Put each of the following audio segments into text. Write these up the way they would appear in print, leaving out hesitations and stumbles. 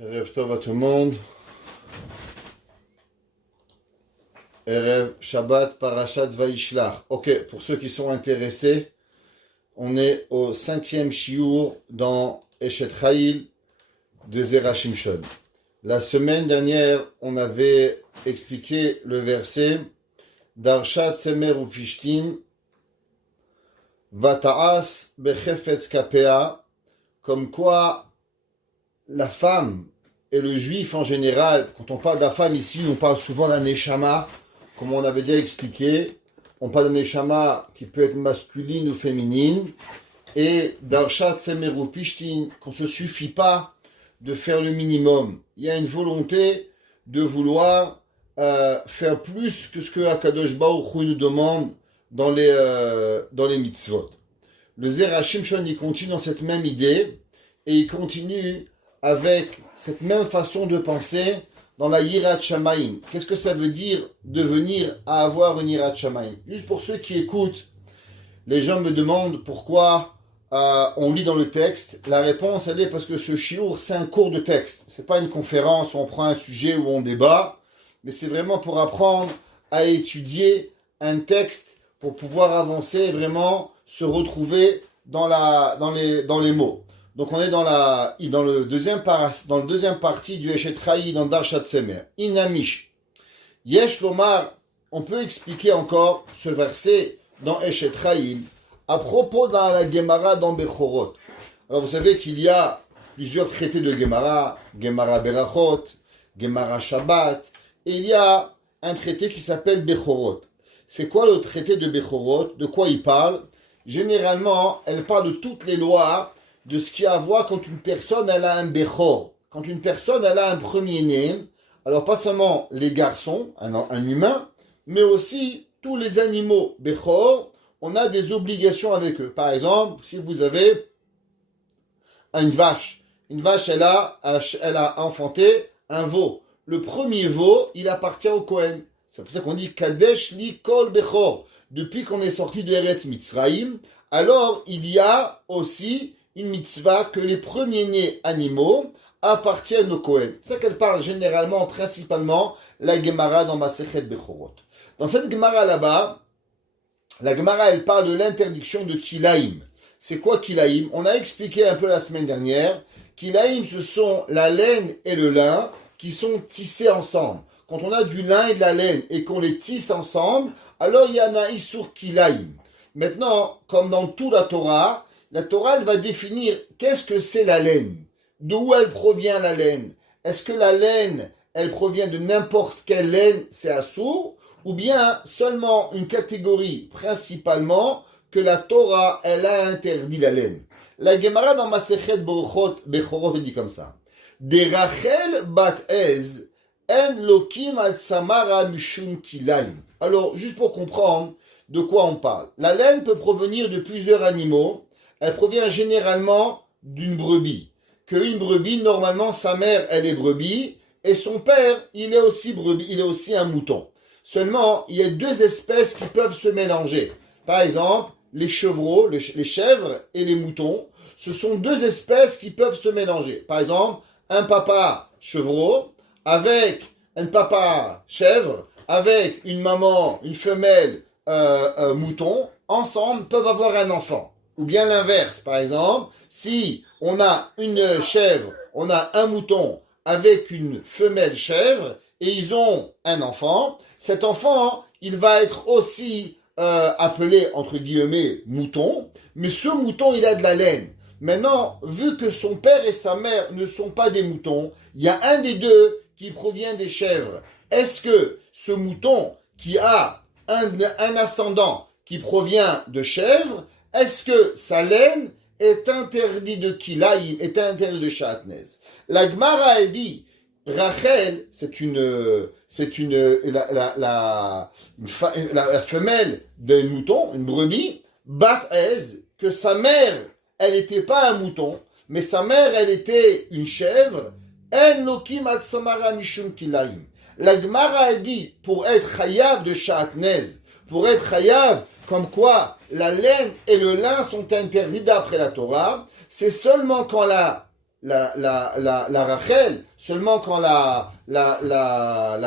Erev Tov à tout le monde. Erev Shabbat Parashat Vaishlach. Ok, pour ceux qui sont intéressés, on est au 5e shiur dans Eshet Chayil de Zera Shimshon. La semaine dernière, on avait expliqué le verset Darshat Semer Ufishtim Vata'as Bechefetz Kapea, comme quoi la femme et le juif en général, quand on parle de la femme ici, on parle souvent d'un neshama, comme on avait déjà expliqué. On parle d'un neshama qui peut être masculine ou féminine. Et Darshat Semer Ufishtim, qu'on ne se suffit pas de faire le minimum. Il y a une volonté de vouloir faire plus que ce que Akadosh Baruch Hu nous demande dans les mitzvot. Le Zera Shimshon, il continue dans cette même idée et il continue avec cette même façon de penser dans la Yirat Shamayim. Qu'est-ce que ça veut dire de venir à avoir une Yirat Shamayim? Juste pour ceux qui écoutent, les gens me demandent pourquoi on lit dans le texte. La réponse, elle est parce que ce shiur, c'est un cours de texte. C'est pas une conférence où on prend un sujet où on débat, mais c'est vraiment pour apprendre à étudier un texte pour pouvoir avancer et vraiment se retrouver dans les mots. Donc on est dans le deuxième partie du Eshet Chayil dans Darshat Semer. Inamish. Yesh Lomar, on peut expliquer encore ce verset dans Eshet Chayil à propos dans la Gemara dans Bechorot. Alors vous savez qu'il y a plusieurs traités de Gemara, Gemara Berachot, Gemara Shabbat, et il y a un traité qui s'appelle Bechorot. C'est quoi le traité de Bechorot? De quoi il parle? Généralement, elle parle de toutes les lois, de ce qu'il y a à voir quand une personne elle a un Bechor. Quand une personne elle a un premier-né, alors pas seulement les garçons, un humain, mais aussi tous les animaux Bechor, on a des obligations avec eux. Par exemple, si vous avez une vache elle a enfanté un veau. Le premier veau, il appartient au Kohen. C'est pour ça qu'on dit Kadesh li kol Bechor. Depuis qu'on est sorti de Eretz Mitzrayim, alors il y a aussi une mitzvah que les premiers-nés animaux appartiennent au Kohen. C'est ça qu'elle parle généralement, principalement, la Gemara dans Masechet Bechorot. Dans cette Gemara là-bas, la Gemara, elle parle de l'interdiction de Kilaïm. C'est quoi Kilaïm? On a expliqué un peu la semaine dernière. Kilaïm, ce sont la laine et le lin qui sont tissés ensemble. Quand on a du lin et de la laine et qu'on les tisse ensemble, alors il y en a Issour Kilaïm. Maintenant, comme dans toute la Torah elle va définir qu'est-ce que c'est la laine. D'où elle provient la laine? Est-ce que la laine, elle provient de n'importe quelle laine, c'est Assour? Ou bien seulement une catégorie, principalement, que la Torah, elle a interdit la laine. La Gemara dans Masechet Bechorot dit comme ça. De Rachel bat Ez, en lokim al samara mishum kilaim. Alors, juste pour comprendre de quoi on parle. La laine peut provenir de plusieurs animaux. Elle provient généralement d'une brebis. Qu'une brebis, normalement, sa mère, elle est brebis, et son père, il est aussi brebis, il est aussi un mouton. Seulement, il y a deux espèces qui peuvent se mélanger. Par exemple, les chevreaux, les chèvres et les moutons, ce sont deux espèces qui peuvent se mélanger. Par exemple, un papa chevreau avec un papa chèvre, avec une maman, une femelle mouton, ensemble peuvent avoir un enfant. Ou bien l'inverse, par exemple, si on a une chèvre, on a un mouton avec une femelle chèvre, et ils ont un enfant, cet enfant, il va être aussi appelé, entre guillemets, mouton, mais ce mouton, il a de la laine. Maintenant, vu que son père et sa mère ne sont pas des moutons, il y a un des deux qui provient des chèvres. Est-ce que ce mouton qui a un ascendant qui provient de chèvre, est-ce que sa laine est interdite de kilaïm, est interdite de shatnez? La Gemara, elle dit, Rachel, la femelle d'un mouton, une brebis, bat Ez, que sa mère, elle n'était pas un mouton, mais sa mère, elle était une chèvre. En lokim at samara mishum kilaim. La Gemara, elle dit, pour être chayav de shatnez, pour être chayav, comme quoi la laine et le lin sont interdits d'après la Torah, c'est seulement quand la la Rachel, seulement quand la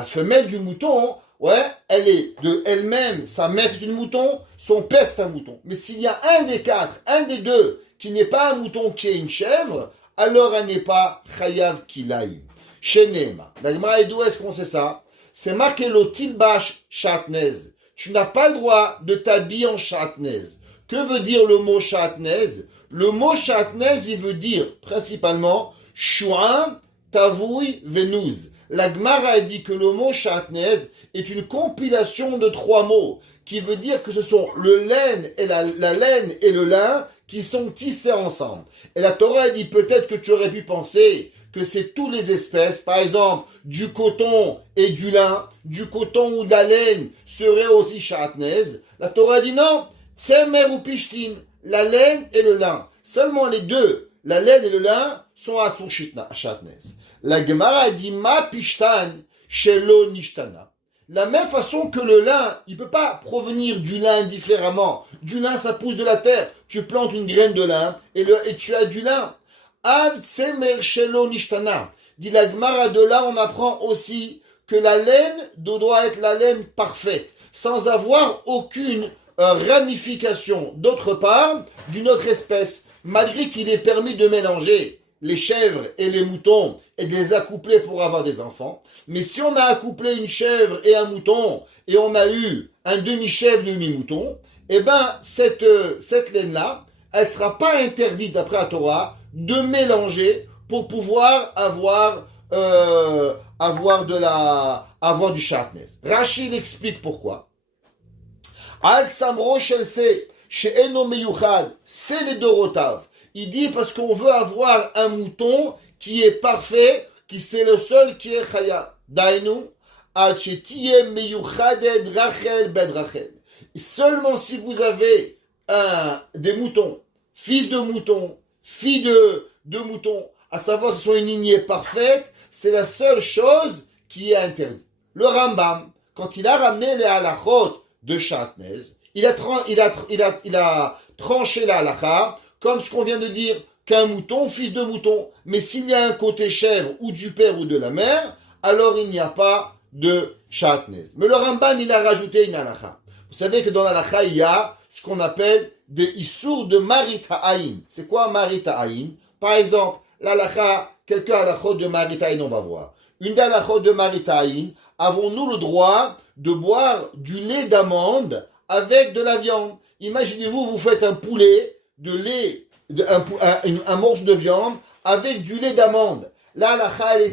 femelle du mouton, ouais, elle est de elle-même, sa mère c'est une mouton, son père c'est un mouton. Mais s'il y a un des quatre, un des deux, qui n'est pas un mouton, qui est une chèvre, alors elle n'est pas chayav kilaïm. Chez Nema. Et d'où est-ce qu'on sait ça? C'est marqué l'otilbash chatnez. Tu n'as pas le droit de t'habiller en chatnez. Que veut dire le mot chatnez? Le mot chatnez, il veut dire principalement shu'am, tavoui, venuz. La Gemara a dit que le mot chatnez est une compilation de trois mots qui veut dire que ce sont le laine et la laine et le lin qui sont tissés ensemble. Et la Torah a dit peut-être que tu aurais pu penser que c'est toutes les espèces, par exemple du coton et du lin, du coton ou de la laine serait aussi chatnez. La Torah a dit non, tsemer ou pishtim, la laine et le lin. Seulement les deux, la laine et le lin, sont à son chatnez. La Gemara a dit ma pishtan shelo nishtana. La même façon que le lin, il ne peut pas provenir du lin différemment. Du lin, ça pousse de la terre. Tu plantes une graine de lin et tu as du lin. Av tsemer shelo nishtana. Dit la Gemara, de là on apprend aussi que la laine doit être la laine parfaite, sans avoir aucune ramification d'autre part d'une autre espèce, malgré qu'il est permis de mélanger les chèvres et les moutons et de les accoupler pour avoir des enfants. Mais si on a accouplé une chèvre et un mouton et on a eu un demi-chèvre, demi-mouton, eh ben cette laine-là, elle ne sera pas interdite d'après la Torah de mélanger pour pouvoir avoir du chatnez. Rachid explique pourquoi. Al samro shelse she'eno meyuchad, c'est les dorotav. Il dit parce qu'on veut avoir un mouton qui est parfait, qui c'est le seul qui est chaya. Dainu, ad shetiye meyuchadet rachel bed rachel. Seulement si vous avez des moutons, fils de moutons, filles de moutons, à savoir que ce soit une lignée parfaite, c'est la seule chose qui est interdite. Le Rambam, quand il a ramené les halachot de chatnez, il a tranché la halakha comme ce qu'on vient de dire qu'un mouton, fils de mouton. Mais s'il y a un côté chèvre ou du père ou de la mère, alors il n'y a pas de chatnez. Mais le Rambam, il a rajouté une halakha. Vous savez que dans l'halakha, il y a ce qu'on appelle des issours de marit ha'ayin. C'est quoi marit ha'ayin? Par exemple, l'halakha, quelques halakhot de marit ha'ayin, on va voir. Une des halakhot de marit ha'ayin, avons-nous le droit de boire du lait d'amande avec de la viande? Imaginez-vous, vous faites un poulet, de lait, un morceau de viande avec du lait d'amande. Là,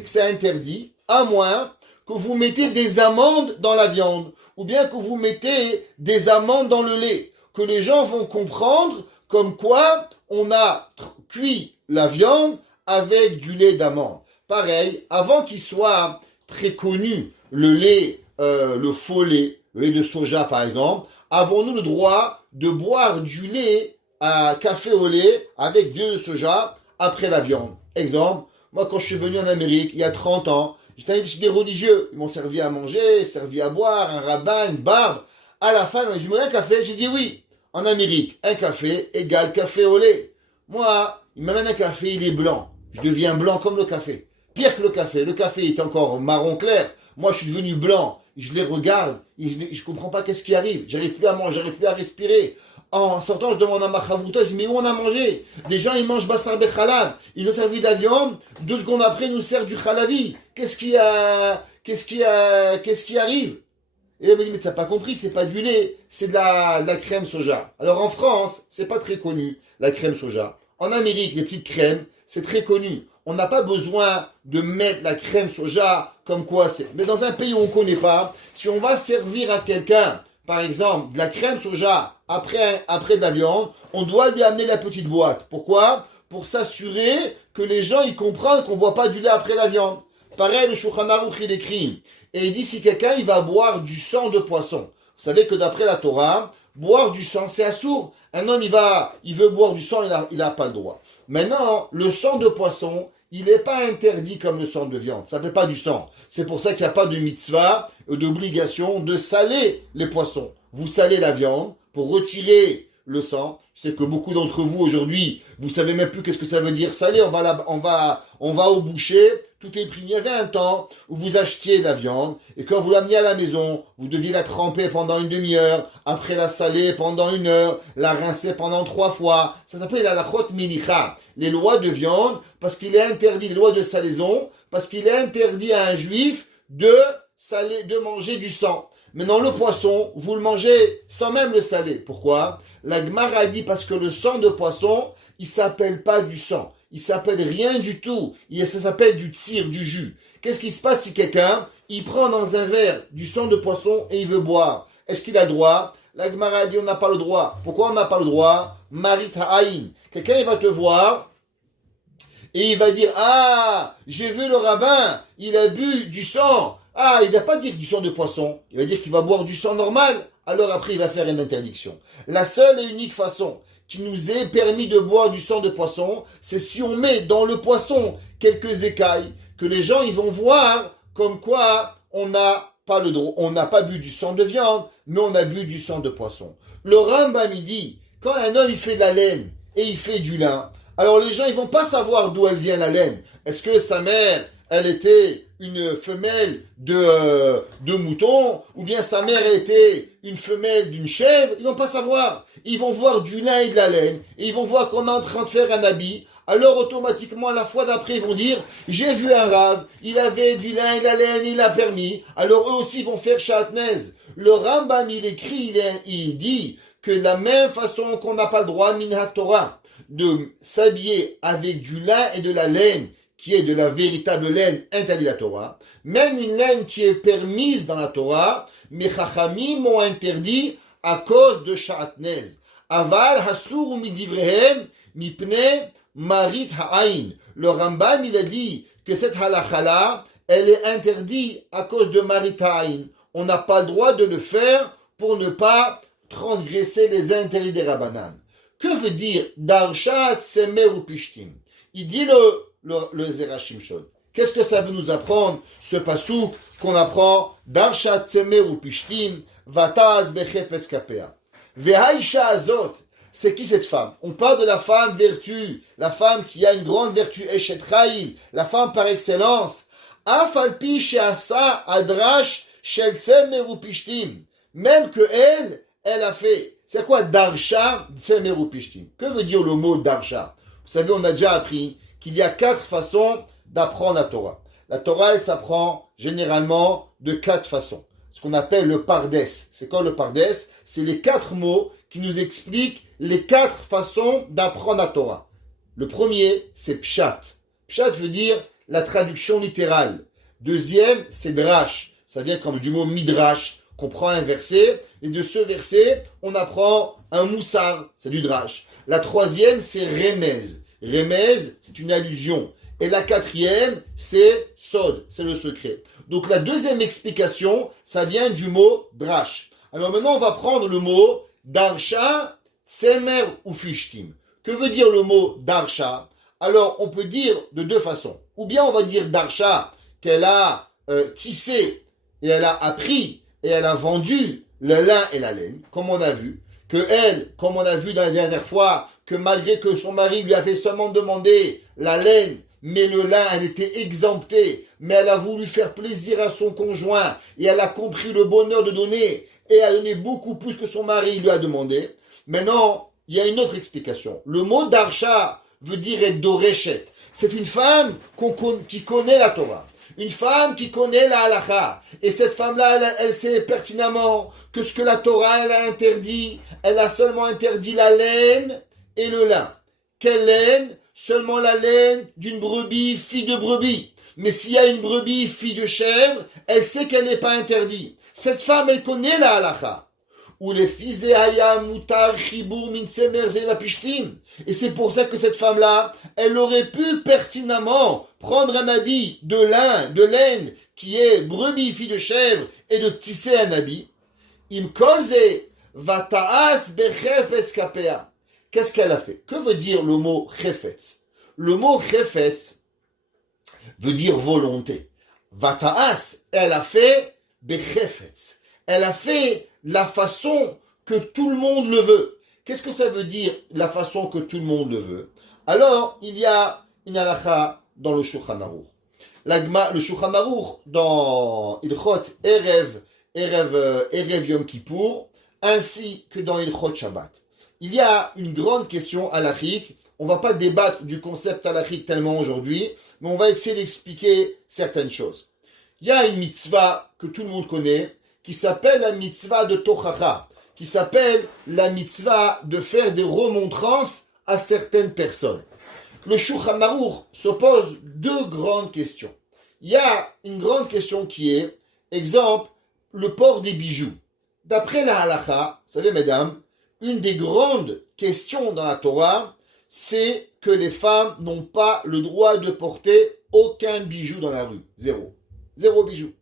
c'est interdit, à moins que vous mettez des amandes dans la viande, ou bien que vous mettez des amandes dans le lait, que les gens vont comprendre comme quoi on a cuit la viande avec du lait d'amande. Pareil, avant qu'il soit très connu, le lait, le faux lait, le lait de soja par exemple, avons-nous le droit de boire du lait à café au lait avec du lait de soja après la viande? Exemple, moi quand je suis venu en Amérique il y a 30 ans, j'étais chez des religieux, ils m'ont servi à manger, servi à boire, un rabbin, une barbe. À la fin, ils m'ont dit, un café? J'ai dit oui. En Amérique, un café égale café au lait. Moi, il m'amène un café, il est blanc. Je deviens blanc comme le café. Pire que le café est encore marron clair. Moi, je suis devenu blanc. Je les regarde, je comprends pas qu'est-ce qui arrive. J'arrive plus à manger, j'arrive plus à respirer. En sortant, je demande à ma chavouta, je dis, mais où on a mangé? Des gens, ils mangent bassar bechalav. Ils nous servent de la viande. 2 secondes après, ils nous servent du chalavi. Qu'est-ce qui arrive? Et là, il me dit, mais t'as pas compris, c'est pas du lait, c'est de la crème soja. Alors en France, c'est pas très connu, la crème soja. En Amérique, les petites crèmes, c'est très connu. On n'a pas besoin de mettre la crème soja comme quoi c'est. Mais dans un pays où on ne connaît pas, si on va servir à quelqu'un, par exemple, de la crème soja après de la viande, on doit lui amener la petite boîte. Pourquoi? Pour s'assurer que les gens ils comprennent qu'on ne boit pas du lait après la viande. Pareil, le Shulchan Aruch il écrit. Et il dit si quelqu'un il va boire du sang de poisson. Vous savez que d'après la Torah, boire du sang c'est assourd. Un homme il veut boire du sang, il n'a pas le droit. Maintenant, le sang de poisson, il n'est pas interdit comme le sang de viande. Ça ne s'appelle pas du sang. C'est pour ça qu'il n'y a pas de mitzvah, d'obligation de saler les poissons. Vous salez la viande pour retirer le sang. Je sais que beaucoup d'entre vous aujourd'hui, vous savez même plus qu'est-ce que ça veut dire salé. On va au boucher, tout est pris. Il y avait un temps où vous achetiez de la viande et quand vous l'ameniez à la maison, vous deviez la tremper pendant une demi-heure, après la saler pendant 1 heure, la rincer pendant 3 fois. Ça s'appelle la halachot minicha, les lois de viande, parce qu'il est interdit, les lois de salaison, parce qu'il est interdit à un juif de manger du sang. Maintenant, le poisson, vous le mangez sans même le saler. Pourquoi? La Gemara dit parce que le sang de poisson, il s'appelle pas du sang. Il s'appelle rien du tout. Ça s'appelle du tsir, du jus. Qu'est-ce qui se passe si quelqu'un, il prend dans un verre du sang de poisson et il veut boire? Est-ce qu'il a le droit? La Gemara dit on n'a pas le droit. Pourquoi on n'a pas le droit? Marit ha'ain. Quelqu'un, il va te voir et il va dire, ah, j'ai vu le rabbin, il a bu du sang. Ah, il ne va pas dire du sang de poisson. Il va dire qu'il va boire du sang normal. Alors après, il va faire une interdiction. La seule et unique façon qui nous est permis de boire du sang de poisson, c'est si on met dans le poisson quelques écailles, que les gens ils vont voir comme quoi on n'a pas bu du sang de viande, mais on a bu du sang de poisson. Le Rambam il dit, quand un homme il fait de la laine et il fait du lin, alors les gens ils vont pas savoir d'où elle vient la laine. Est-ce que sa mère elle était une femelle de mouton, ou bien sa mère était une femelle d'une chèvre, ils vont pas savoir. Ils vont voir du lin et de la laine, et ils vont voir qu'on est en train de faire un habit. Alors automatiquement, la fois d'après, ils vont dire, j'ai vu un rave, il avait du lin et de la laine, il a permis. Alors eux aussi vont faire chatnez. Le Rambam, il écrit, il dit que de la même façon qu'on n'a pas le droit, minha Torah, de s'habiller avec du lin et de la laine, qui est de la véritable laine interdite la Torah, même une laine qui est permise dans la Torah, mais Chachamim m'ont interdit à cause de Sha'atnez. Aval hasur midivrehem mipne marit ha'ain. Le Rambam, il a dit que cette halakha-là, elle est interdite à cause de marit ha'ain. On n'a pas le droit de le faire pour ne pas transgresser les interdits des Rabbanan. Que veut dire Darshat Semer ou Pishtim? Il dit le Zera Shimshon. Qu'est-ce que ça veut nous apprendre, ce pasouk qu'on apprend Darshat Tsemer ou Pishtim, Vataz Bechefetz Kapea. Vehaisha Azot, c'est qui cette femme? On parle de la femme vertu, la femme qui a une grande vertu, Eshet Chayil, la femme par excellence. Afalpi Sheasa Adrash Shel Tsemer ou Pishtim. Même que elle a fait. C'est quoi Darsha Tsemer ou Pishtim? Que veut dire le mot Darsha? Vous savez, on a déjà appris qu'il y a 4 façons d'apprendre la Torah. La Torah, elle s'apprend généralement de 4 façons. Ce qu'on appelle le pardes. C'est quoi le pardes? C'est les 4 mots qui nous expliquent les 4 façons d'apprendre la Torah. Le premier, c'est pshat. Pshat veut dire la traduction littérale. Deuxième, c'est drash. Ça vient comme du mot midrash, qu'on prend un verset, et de ce verset, on apprend un moussar, c'est du drash. La troisième, c'est remez. Remez, c'est une allusion. Et la quatrième, c'est sod, c'est le secret. Donc la deuxième explication, ça vient du mot drash. Alors maintenant, on va prendre le mot darsha, tsemer ou fishtim. Que veut dire le mot darsha? Alors, on peut dire de 2 façons. Ou bien on va dire darsha, qu'elle a tissé, et elle a appris, et elle a vendu le lin et la laine, comme on a vu. Que elle, comme on a vu dans la dernière fois, que malgré que son mari lui a fait seulement demander la laine, mais le lin, elle était exemptée, mais elle a voulu faire plaisir à son conjoint, et elle a compris le bonheur de donner, et a donné beaucoup plus que son mari lui a demandé. Maintenant, il y a une autre explication. Le mot darsha veut dire être doreshet. C'est une femme qui connaît la Torah. Une femme qui connaît la halakha. Et cette femme-là, elle sait pertinemment que ce que la Torah, elle a interdit, elle a seulement interdit la laine et le lin. Quelle laine? Seulement la laine d'une brebis, fille de brebis. Mais s'il y a une brebis, fille de chèvre, elle sait qu'elle n'est pas interdite. Cette femme, elle connaît la halakha. Ou les fils mutar chibur min semer pishtim. Et c'est pour ça que cette femme-là, elle aurait pu pertinemment prendre un habit de lin, de laine, qui est brebis, fille de chèvre, et de tisser un habit. Im kolze vataas bechefetz kapea. Qu'est-ce qu'elle a fait? Que veut dire le mot chefetz? Le mot chefetz veut dire volonté. Vataas, elle a fait bechefetz. Elle a fait la façon que tout le monde le veut. Qu'est-ce que ça veut dire la façon que tout le monde le veut? Alors, il y a une halakha dans le Shulchan Aruch. Le Shulchan Aruch dans Ilchot Erev Yom Kippour, ainsi que dans Ilchot Shabbat. Il y a une grande question halachique. On ne va pas débattre du concept halachique tellement aujourd'hui, mais on va essayer d'expliquer certaines choses. Il y a une mitzvah que tout le monde connaît, qui s'appelle la mitzvah de Tochacha, qui s'appelle la mitzvah de faire des remontrances à certaines personnes. Le Shulchan Aruch se pose deux grandes questions. Il y a une grande question qui est, exemple, le port des bijoux. D'après la halakha, vous savez mesdames, une des grandes questions dans la Torah, c'est que les femmes n'ont pas le droit de porter aucun bijou dans la rue. Zéro. Zéro bijou.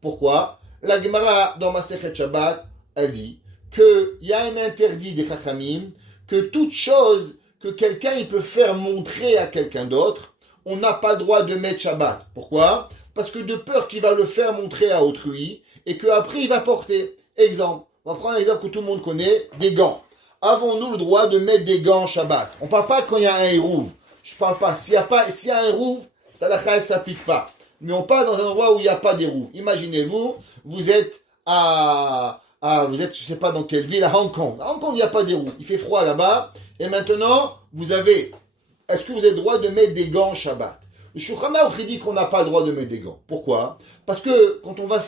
Pourquoi? La Gemara dans Masechet Shabbat, elle dit qu'il y a un interdit des Chachamim, que toute chose que quelqu'un il peut faire montrer à quelqu'un d'autre, on n'a pas le droit de mettre Shabbat. Pourquoi? Parce que de peur qu'il va le faire montrer à autrui et qu'après il va porter. Exemple, on va prendre un exemple que tout le monde connaît, des gants. Avons-nous le droit de mettre des gants Shabbat? On ne parle pas quand il y a un hérouve. Je ne parle pas. S'il y a un hérouve, ça ne s'applique pas. Mais on parle dans un endroit où il n'y a pas d'hérouve. Imaginez-vous, vous êtes je ne sais pas dans quelle ville, à Hong Kong. À Hong Kong, il n'y a pas d'hérouve. Il fait froid là-bas. Et maintenant, est-ce que vous avez le droit de mettre des gants Shabbat? Le Shulchan Aruch dit qu'on n'a pas le droit de mettre des gants. Pourquoi? Parce que quand on va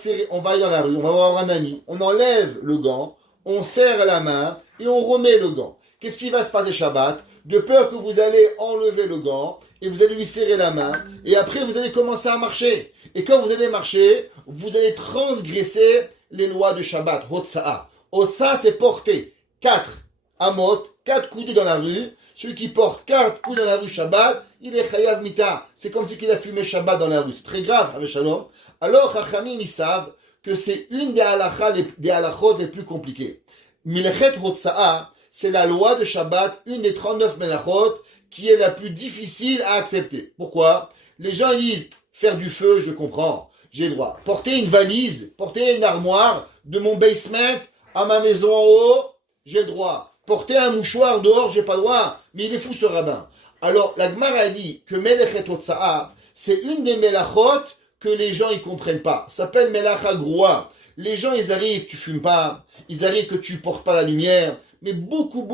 aller dans la rue, on va voir un ami, on enlève le gant, on serre la main et on remet le gant. Qu'est-ce qui va se passer Shabbat? De peur que vous allez enlever le gant et vous allez lui serrer la main et après vous allez commencer à marcher. Et quand vous allez marcher, vous allez transgresser les lois de Shabbat, Hotsa'a. Hotsa'a, c'est porter 4 amot, 4 coudées dans la rue. Celui qui porte 4 coups dans la rue Shabbat, il est chayav mita. C'est comme si il a fumé Shabbat dans la rue. C'est très grave, avec Shalom. Alors, Chachamim, ils savent que c'est une des halachot les plus compliquées. Milechet Hotsa'a, c'est la loi de Shabbat, une des 39 melachot, qui est la plus difficile à accepter. Pourquoi? Les gens disent, faire du feu, je comprends, j'ai le droit. Porter une valise, porter une armoire de mon basement à ma maison en haut, j'ai le droit. Porter un mouchoir dehors, j'ai pas le droit. Mais il est fou ce rabbin. Alors, la Gemara a dit que Melechet Hotsa'a, c'est une des melachot que les gens ils comprennent pas. Ça s'appelle Melacha Groua. Les gens, ils arrivent, tu fumes pas, ils arrivent que tu portes pas la lumière, mais beaucoup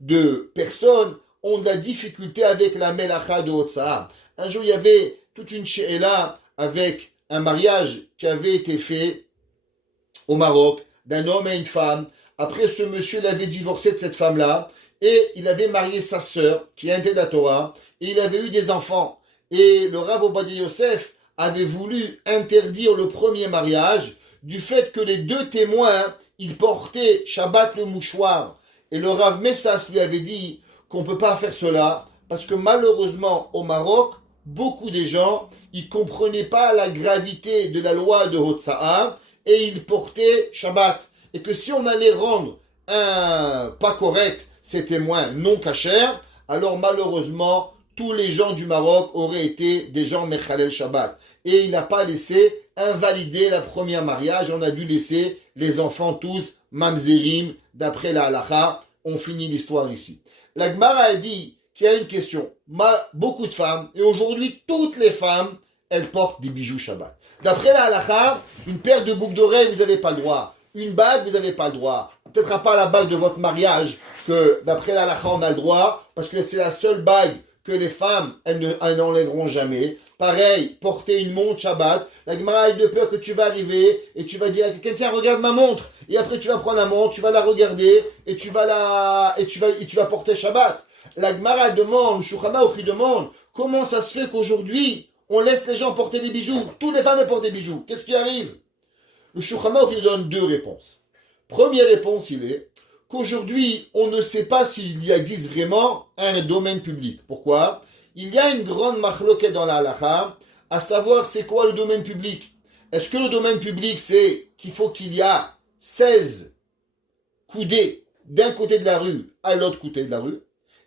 de personnes ont de la difficulté avec la Melacha de Hotsa'a. Un jour, il y avait toute une she'ela avec un mariage qui avait été fait au Maroc, d'un homme et une femme. Après, ce monsieur, il avait divorcé de cette femme-là, et il avait marié sa sœur, qui était de la Torah, et il avait eu des enfants. Et le Rav Ovadia Yosef avait voulu interdire le premier mariage, du fait que les deux témoins, ils portaient Shabbat le mouchoir. Et le Rav Messas lui avait dit qu'on ne peut pas faire cela, parce que malheureusement, au Maroc, beaucoup des gens, ils ne comprenaient pas la gravité de la loi de Hotsa'a, et ils portaient Shabbat. Et que si on allait rendre pas correct ces témoins non cachers, alors malheureusement, tous les gens du Maroc auraient été des gens Mechalel Shabbat. Et il n'a pas laissé invalider la première mariage, on a dû laisser les enfants tous mamzerim, d'après la halakha. On finit l'histoire ici. La Gemara a dit qu'il y a une question. Beaucoup de femmes, et aujourd'hui toutes les femmes, elles portent des bijoux Shabbat. D'après la halakha, une paire de boucles d'oreilles, vous n'avez pas le droit. Une bague, vous n'avez pas le droit. Peut-être pas la bague de votre mariage, que d'après la halakha, on a le droit, parce que c'est la seule bague que les femmes, elles n'enlèveront jamais. Pareil, porter une montre Shabbat. La Gemara a de peur que tu vas arriver et tu vas dire à quelqu'un, tiens, regarde ma montre. Et après, tu vas prendre la montre, tu vas la regarder et tu vas porter Shabbat. La Gemara demande, le Shulchan Aruch demande, comment ça se fait qu'aujourd'hui, on laisse les gens porter des bijoux? Toutes les femmes portent des bijoux. Qu'est-ce qui arrive? Le Shulchan Aruch donne deux réponses. Première réponse, il est qu'aujourd'hui, on ne sait pas s'il y existe vraiment un domaine public. Pourquoi? Il y a une grande machloket dans la halakha, à savoir c'est quoi le domaine public. Est-ce que le domaine public, c'est qu'il faut qu'il y a 16 coudées d'un côté de la rue à l'autre côté de la rue,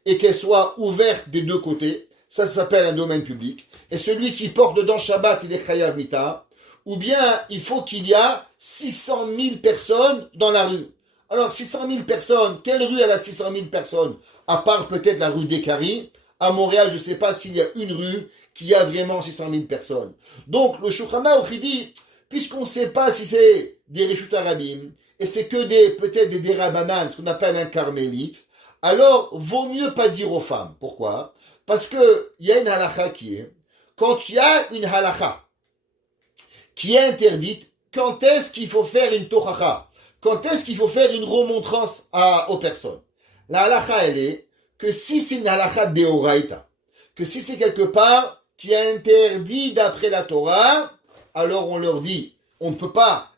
et qu'elles soient ouvertes des deux côtés? Ça s'appelle un domaine public. Et celui qui porte dedans Shabbat, il est chayav mita. Ou bien, il faut qu'il y a 600 000 personnes dans la rue. Alors 600 000 personnes, quelle rue elle a 600 000 personnes? À part peut-être la rue des Caries. À Montréal, je ne sais pas s'il y a une rue qui a vraiment 600 000 personnes. Donc le Shulchan Aruch dit, puisqu'on ne sait pas si c'est des Reshut Harabim, et c'est que peut-être des Derabanan, ce qu'on appelle un carmélite, alors vaut mieux pas dire aux femmes. Pourquoi? Parce qu'il y a une halakha qui est, quand il y a une halakha qui est interdite, quand est-ce qu'il faut faire une tochacha? Quand est-ce qu'il faut faire une remontrance aux personnes? La halakha, elle est que si c'est une halakha deoraita, que si c'est quelque part qui est interdit d'après la Torah, alors on leur dit, on ne peut pas,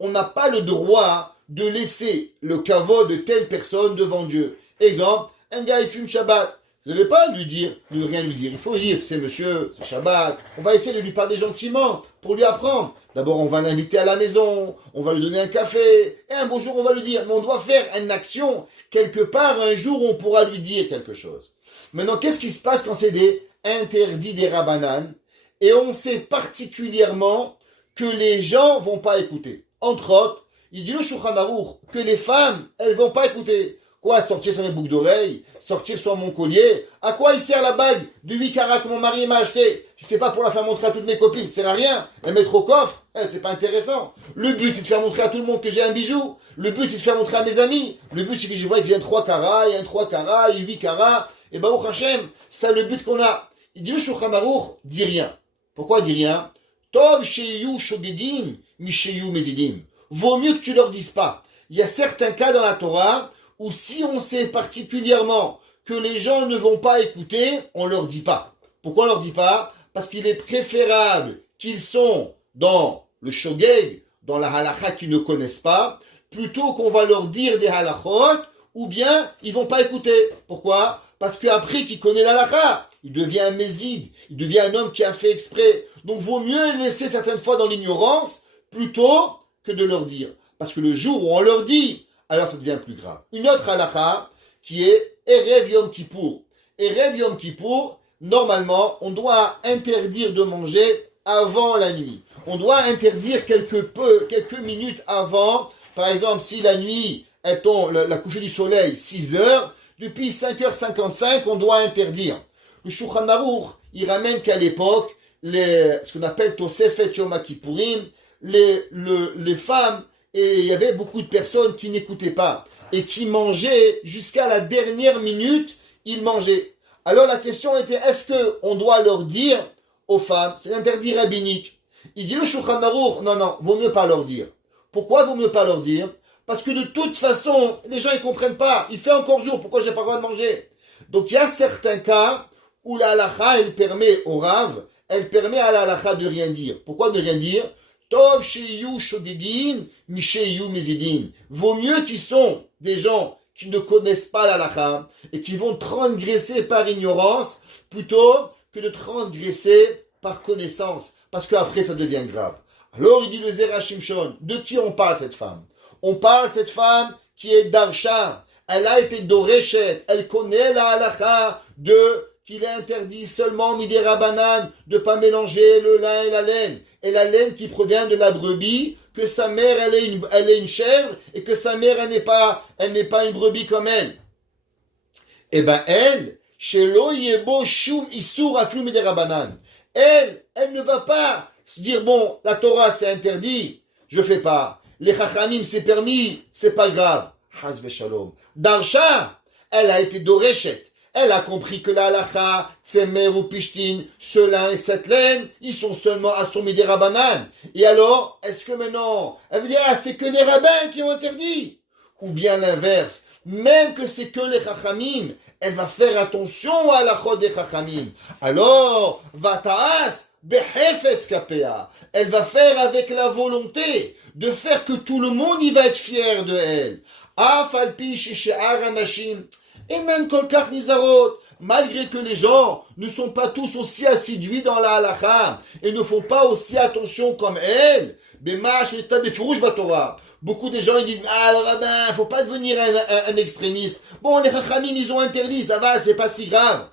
on n'a pas le droit de laisser le kavod de telle personne devant Dieu. Exemple, un gars il fume Shabbat. Vous n'allez pas lui dire, rien lui dire. Il faut dire, c'est monsieur, c'est Shabbat. On va essayer de lui parler gentiment pour lui apprendre. D'abord, on va l'inviter à la maison, on va lui donner un café, et un bonjour, on va lui dire. Mais on doit faire une action. Quelque part, un jour, on pourra lui dire quelque chose. Maintenant, qu'est-ce qui se passe quand c'est des interdits des rabbanan? Et on sait particulièrement que les gens vont pas écouter. Entre autres, il dit le Shulchan Aruch que les femmes, elles vont pas écouter. Quoi, sortir sur mes boucles d'oreilles, sortir sur mon collier? À quoi il sert la bague de 8 carats que mon mari m'a acheté? Si c'est pas pour la faire montrer à toutes mes copines, ça sert à rien. La mettre au coffre, c'est pas intéressant. Le but, c'est de faire montrer à tout le monde que j'ai un bijou. Le but, c'est de faire montrer à mes amis. Le but, c'est que je vois que j'ai un 3 carats, il y a un 3 carats, il y a 8 carats. Et Baruch Hashem, c'est le but qu'on a. Il dit le Shulchan Aruch, dit rien. Pourquoi dit rien? Tov sheyu shogedim, misheyu mezidim. Vaut mieux que tu leur dises pas. Il y a certains cas dans la Torah où si on sait particulièrement que les gens ne vont pas écouter, on leur dit pas. Pourquoi on leur dit pas? Parce qu'il est préférable qu'ils sont dans le shogeg, dans la halakha qu'ils ne connaissent pas, plutôt qu'on va leur dire des halakhot, ou bien ils vont pas écouter. Pourquoi? Parce qu'après qu'il connaît la halakha, il devient un méside, il devient un homme qui a fait exprès. Donc vaut mieux les laisser certaines fois dans l'ignorance, plutôt que de leur dire. Parce que le jour où on leur dit, alors ça devient plus grave. Une autre halakha qui est Erev Yom Kippour. Erev Yom Kippour, normalement, on doit interdire de manger avant la nuit. On doit interdire quelques minutes avant. Par exemple, si la nuit, elle tombe, la couchée du soleil, 6 heures, depuis 5h55, on doit interdire. Le Shulchan Aruch, il ramène qu'à l'époque, ce qu'on appelle Tosefet Yom Kippourim, les femmes, et il y avait beaucoup de personnes qui n'écoutaient pas et qui mangeaient jusqu'à la dernière minute, ils mangeaient. Alors la question était, est-ce qu'on doit leur dire aux femmes, c'est interdit rabbinique? Il dit le Shulchan Aruch, non, vaut mieux pas leur dire. Pourquoi vaut mieux pas leur dire? Parce que de toute façon, les gens ils comprennent pas. Il fait encore jour, pourquoi j'ai pas le droit de manger? Donc il y a certains cas où la halakha, elle permet au Rav, elle permet à la halakha de rien dire. Pourquoi ne rien dire? Tov sheyu shogegin, misheyu mezidin. Vaut mieux qu'ils sont des gens qui ne connaissent pas la halakha et qui vont transgresser par ignorance plutôt que de transgresser par connaissance. Parce qu'après, ça devient grave. Alors, il dit le Zera Shimshon, de qui on parle cette femme? On parle de cette femme qui est Darsha. Elle a été Doreshet. Elle connaît la halakha qu'il est interdit seulement midi rabanan de pas mélanger le lin et la laine. Et la laine qui provient de la brebis, que sa mère elle est une chèvre et que sa mère elle n'est pas une brebis comme elle. Eh ben elle, shelo yebo shum isur aflu midi rabanan. Elle ne va pas se dire bon, la Torah c'est interdit, je fais pas. Les chachamim c'est permis, c'est pas grave. Haz veshalom. Darsha, elle a été doreshet. Elle a compris que la halakha, tsemer ou pishtin, ce lin et cette laine, ils sont seulement assommés des rabbanan. Et alors, est-ce que maintenant, elle veut dire, c'est que les rabbins qui ont interdit? Ou bien l'inverse, même que c'est que les chachamim, elle va faire attention à la halachot des chachamim. Alors, vata'as, behefetz kapea. Elle va faire avec la volonté de faire que tout le monde y va être fier de elle. Afalpi she'ar anashim. Malgré que les gens ne sont pas tous aussi assidus dans la halakha et ne font pas aussi attention comme elle, beaucoup de gens ils disent le rabbin, faut pas devenir un extrémiste. Bon, les chachamim ils ont interdit, ça va, c'est pas si grave.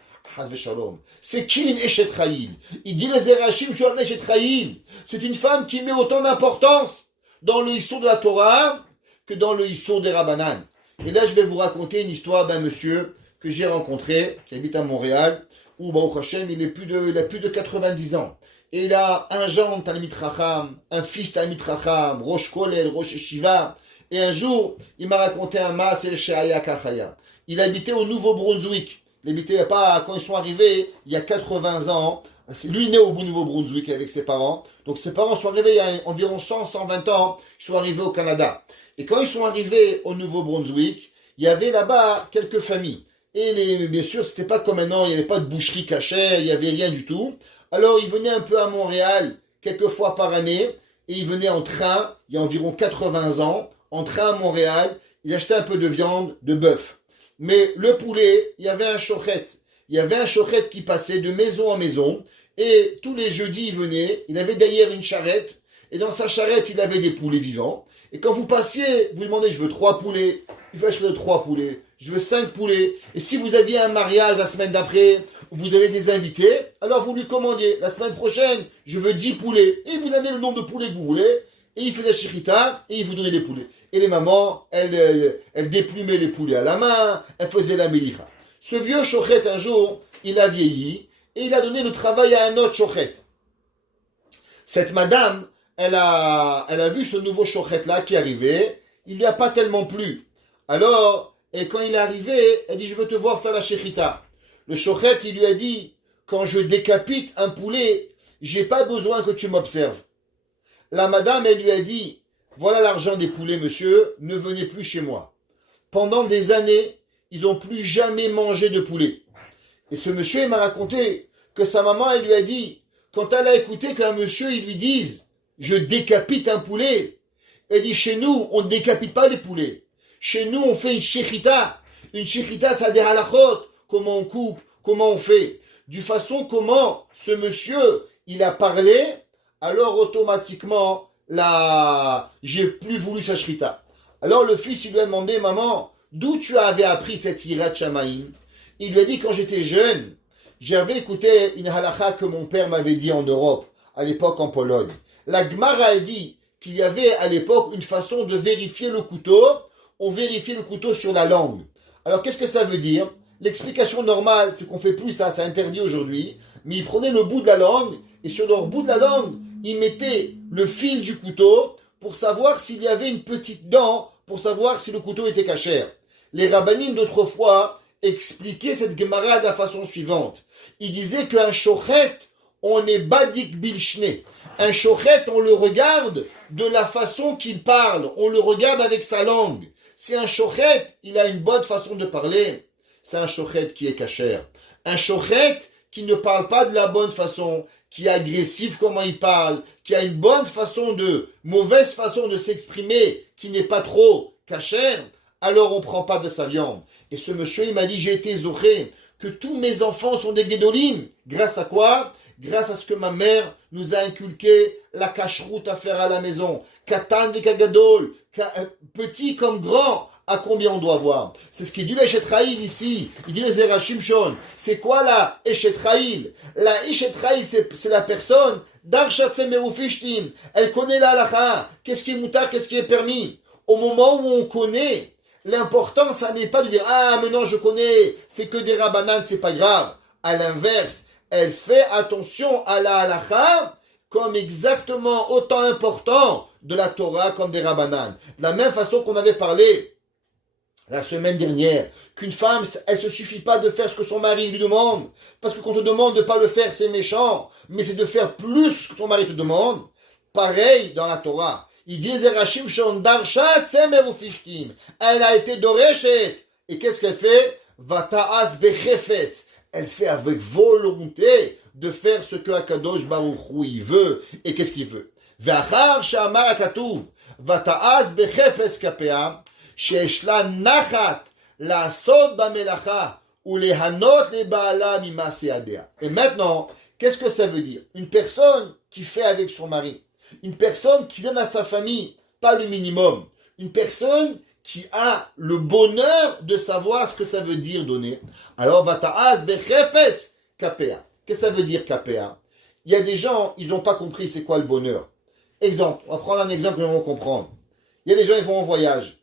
C'est qui une Eshet Chayil? Il dit les Zerachim, je suis un Eshet Chayil. C'est une femme qui met autant d'importance dans le Issour de la Torah que dans le Issour des Rabbanan. Et là, je vais vous raconter une histoire d'un monsieur que j'ai rencontré, qui habite à Montréal, où, Baruch Hashem, il a plus de 90 ans. Et il a un gendre Talmid Chacham, un fils Talmid Chacham, Rosh Kolel, Rosh Yeshiva. Et un jour, il m'a raconté un Maaseh She'aya Kachaya. Il habitait au Nouveau-Brunswick. Il habitait pas, quand ils sont arrivés, il y a 80 ans. Lui, il est né au Nouveau-Brunswick avec ses parents. Donc ses parents sont arrivés il y a environ 120 ans. Ils sont arrivés au Canada. Et quand ils sont arrivés au Nouveau-Brunswick, il y avait là-bas quelques familles. Et bien sûr, c'était pas comme maintenant, il n'y avait pas de boucherie cachère, il n'y avait rien du tout. Alors, ils venaient un peu à Montréal, quelques fois par année, et ils venaient en train, il y a environ 80 ans, en train à Montréal, ils achetaient un peu de viande, de bœuf. Mais le poulet, il y avait un shochet. Il y avait un shochet qui passait de maison en maison, et tous les jeudis, il venait, il avait d'ailleurs une charrette, et dans sa charrette, il avait des poulets vivants. Et quand vous passiez, vous demandez, je veux 3 poulets, il faut acheter 3 poulets, je veux 5 poulets. Et si vous aviez un mariage la semaine d'après, où vous avez des invités, alors vous lui commandiez, la semaine prochaine, je veux 10 poulets. Et vous donnez le nombre de poulets que vous voulez, et il faisait shirita, et il vous donnait les poulets. Et les mamans, elles déplumaient les poulets à la main, elles faisaient la melicha. Ce vieux shochet, un jour, il a vieilli, et il a donné le travail à un autre shochet. Cette madame, elle a vu ce nouveau shochet-là qui arrivait, il lui a pas tellement plu. Alors, et quand il est arrivé, elle dit, je veux te voir faire la shechita. Le shochet, il lui a dit, quand je décapite un poulet, j'ai pas besoin que tu m'observes. La madame, elle lui a dit, voilà l'argent des poulets, monsieur, ne venez plus chez moi. Pendant des années, ils n'ont plus jamais mangé de poulet. Et ce monsieur, il m'a raconté que sa maman, elle lui a dit, quand elle a écouté qu'un monsieur, il lui dise, je décapite un poulet, elle dit, chez nous, on ne décapite pas les poulets. Chez nous, on fait une shechita. Une shechita, ça a des halachot. Comment on coupe, comment on fait. Du façon comment ce monsieur, il a parlé, alors automatiquement, là, j'ai plus voulu sa shechita. Alors le fils, il lui a demandé, maman, d'où tu avais appris cette hirat shamaïm? Il lui a dit, quand j'étais jeune, j'avais écouté une halakha que mon père m'avait dit en Europe, à l'époque en Pologne. La Gemara a dit qu'il y avait à l'époque une façon de vérifier le couteau. On vérifiait le couteau sur la langue. Alors qu'est-ce que ça veut dire? L'explication normale, c'est qu'on fait plus ça, c'est interdit aujourd'hui. Mais ils prenaient le bout de la langue et sur leur bout de la langue, ils mettaient le fil du couteau pour savoir s'il y avait une petite dent, pour savoir si le couteau était cachère. Les rabbanim d'autrefois expliquaient cette Gemara de la façon suivante. Ils disaient qu'un shochet, on est badik bilshne. Un shochet, on le regarde de la façon qu'il parle. On le regarde avec sa langue. Si un shochet, il a une bonne façon de parler, c'est un shochet qui est cachère. Un shochet qui ne parle pas de la bonne façon, qui est agressif comment il parle, qui a une bonne façon mauvaise façon de s'exprimer, qui n'est pas trop cachère, alors on ne prend pas de sa viande. Et ce monsieur, il m'a dit, j'ai été zoché, que tous mes enfants sont des guédolim. Grâce à quoi? Grâce à ce que ma mère nous a inculqué la cacheroute à faire à la maison. Katan de kagadol, petit comme grand, à combien on doit voir? C'est ce qu'il dit l'Eshet Raïl ici. Il dit les Zera Shimshon. C'est quoi la Eshet Raïl? La Eshet Raïl, c'est la personne, elle connaît la halakha. Qu'est-ce qui est moutard, qu'est-ce qui est permis? Au moment où on connaît, l'important, ça n'est pas de dire, ah, maintenant je connais, c'est que des rabbanan, c'est pas grave. À l'inverse, elle fait attention à la halakha comme exactement autant important de la Torah comme des rabbanan. De la même façon qu'on avait parlé la semaine dernière, qu'une femme, elle se suffit pas de faire ce que son mari lui demande, parce que quand on te demande de pas le faire, c'est méchant, mais c'est de faire plus ce que ton mari te demande. Pareil dans la Torah. Il dit Zerachim Shon Darshat Semerufishtim. Elle a été doreshet. Et qu'est-ce qu'elle fait? Vata'as bechefetz. Elle fait avec volonté de faire ce que Akadosh Baruch Hu il veut. Et qu'est-ce qu'il veut? Ve'achar she'amar hakatuv. Vata'as bechefetz kapea. She'eshla nachat la'asod ba'melacha ou lehanot le'ba'ala mimase yadea. Et maintenant, qu'est-ce que ça veut dire? Une personne qui fait avec son mari. Une personne qui donne à sa famille, pas le minimum. Une personne qui a le bonheur de savoir ce que ça veut dire donner. Alors, vata'az bechefetz kapea. Qu'est-ce que ça veut dire kapea? Il y a des gens, ils n'ont pas compris c'est quoi le bonheur. Exemple, on va prendre un exemple que nous allons comprendre. Il y a des gens qui vont en voyage.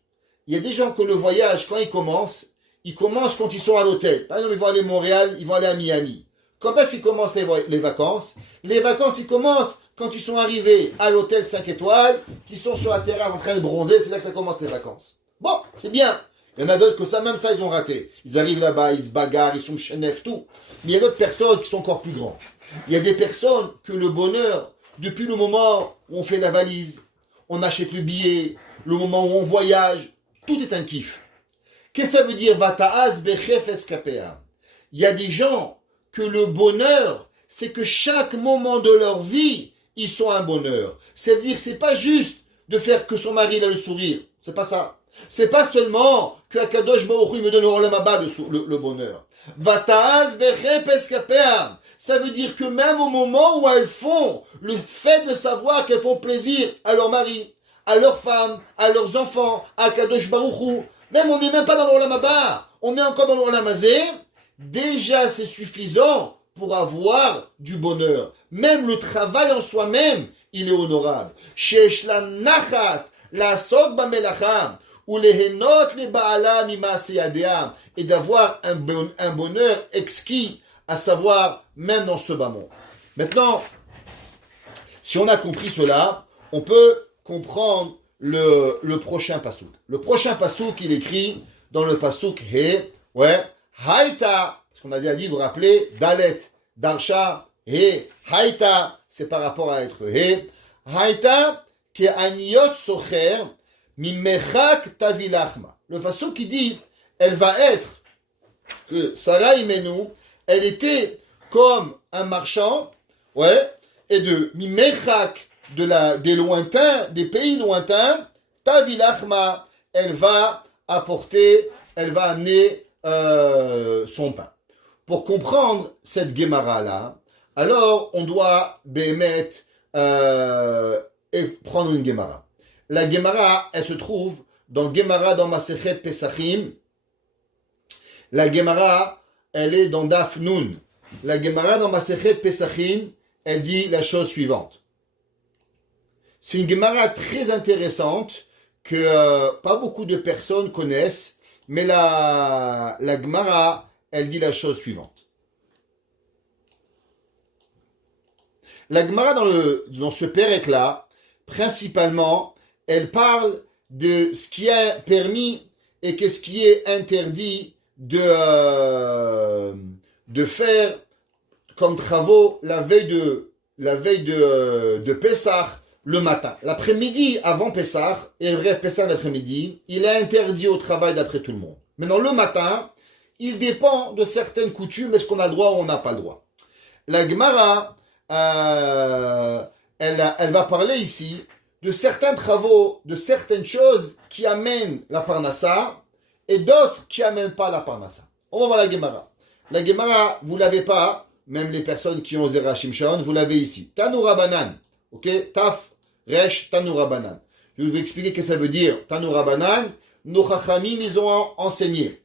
Il y a des gens que le voyage, quand ils commencent quand ils sont à l'hôtel. Par exemple, ils vont aller à Montréal, ils vont aller à Miami. Quand est-ce qu'ils commencent les vacances? Les vacances, ils commencent quand ils sont arrivés à l'hôtel 5 étoiles, qu'ils sont sur la terrasse en train de bronzer, c'est là que ça commence les vacances. Bon, c'est bien. Il y en a d'autres que ça, même ça, ils ont raté. Ils arrivent là-bas, ils se bagarrent, ils sont chenefs, tout. Mais il y a d'autres personnes qui sont encore plus grands. Il y a des personnes que le bonheur, depuis le moment où on fait la valise, on achète le billet, le moment où on voyage, tout est un kiff. Qu'est-ce que ça veut dire? Vata'az bechefetz kapea. Il y a des gens que le bonheur, c'est que chaque moment de leur vie, ils sont un bonheur. C'est-à-dire, c'est pas juste de faire que son mari a le sourire. C'est pas ça. C'est pas seulement que Akadosh Baruch Hu me donne le bonheur. Vata'az bechefetz kapea. Ça veut dire que même au moment où elles font le fait de savoir qu'elles font plaisir à leur mari, à leurs femmes, à leurs enfants, à Kadosh Baruch Hu, même on n'est même pas dans l'Olam Haba, on est encore dans l'Olam Hazé, déjà c'est suffisant pour avoir du bonheur. Même le travail en soi-même, il est honorable. Shesh la nachat, la sok bamelacha, ou lehenot le baala mimase yadea, et d'avoir un bonheur exquis, à savoir même dans ce bas monde. Maintenant, si on a compris cela, on peut comprendre le prochain pasouk. Le prochain pasouk, il écrit dans le pasouk He, ouais, Haïta, parce qu'on a déjà dit, vous vous rappelez, Dalet, Darsha, He, Haïta, c'est par rapport à être He, Haïta, ke aniot socher, mimechak tavilachma. Le pasouk qui dit, elle va être, que Sarah Imenu, elle était comme un marchand, ouais, et de mimechak, des lointains, des pays lointains, tavilachma, elle va apporter, elle va amener son pain. Pour comprendre cette Gemara-là, alors on doit bémettre et prendre une Gemara. La Gemara, elle se trouve dans Gemara dans Masechet Pesachim. La Gemara, elle est dans Daf Nun. La Gemara dans Masechet Pesachim, elle dit la chose suivante. C'est une Gemara très intéressante que pas beaucoup de personnes connaissent, mais la Gemara, elle dit la chose suivante. La Gemara dans ce pérec-là, principalement, elle parle de ce qui est permis et qu'est-ce qui est interdit de faire comme travaux la veille de Pessah, le matin. L'après-midi, avant Pessah, et bref, Pessah l'après-midi, il est interdit au travail d'après tout le monde. Maintenant, le matin, il dépend de certaines coutumes, est-ce qu'on a le droit ou on n'a pas le droit. La Gemara, elle va parler ici de certains travaux, de certaines choses qui amènent la parnassa, et d'autres qui amènent pas la parnassa. On va voir la Gemara. La Gemara, vous l'avez pas, même les personnes qui ont Zera Shimshon, vous l'avez ici. Tanoura Banan. Ok? Taf, Resh, Tanoura Banan. Je vais vous expliquer ce que ça veut dire. Tanoura Banan, nos Chachamim, ils ont enseigné.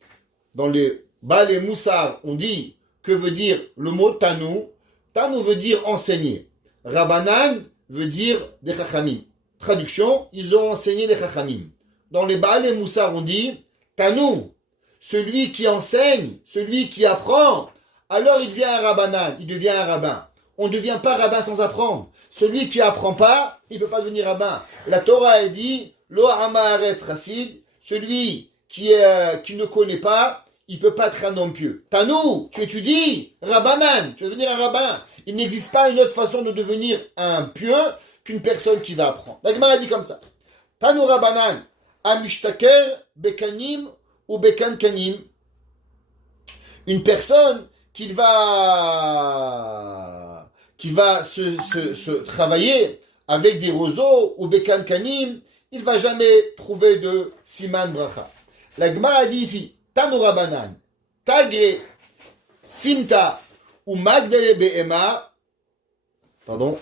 Dans les Baal et Moussar, on dit que veut dire le mot Tanou. Tanou veut dire enseigner. Rabanan veut dire des Chachamim. Traduction, ils ont enseigné les Chachamim. Dans les Baal et Moussar, on dit Tanou, celui qui enseigne, celui qui apprend, alors il devient un Rabbanan, il devient un rabbin. On ne devient pas rabbin sans apprendre. Celui qui apprend pas, il ne peut pas devenir rabbin. La Torah, elle dit, Lo ha'aretz chassid, celui qui ne connaît pas, il ne peut pas être un homme pieux. Tanou, tu étudies, Rabbanan, tu veux devenir un rabbin. Il n'existe pas une autre façon de devenir un pieux qu'une personne qui va apprendre. La Gemara dit comme ça. Tanou Rabbanan, amishtaker, bekanim ou bekankanim. Une personne qui va se travailler avec des roseaux ou bekankanim, il va jamais trouver de siman bracha. La Gemara dit ici, Tanoura Banan, Tagre, Simta ou Magdale Be'ema, pardon,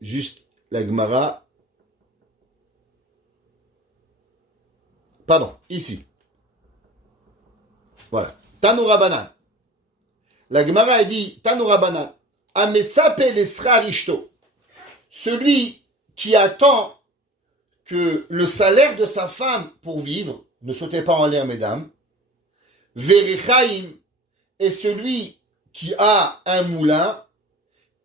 juste la Gemara, pardon, ici. Voilà. Tanoura Banan. La Gemara dit Tanoura Banan. Ametsape lesra rishto. celui qui attend que le salaire de sa femme pour vivre, ne sautez pas en l'air, mesdames, Verechaim est celui qui a un moulin,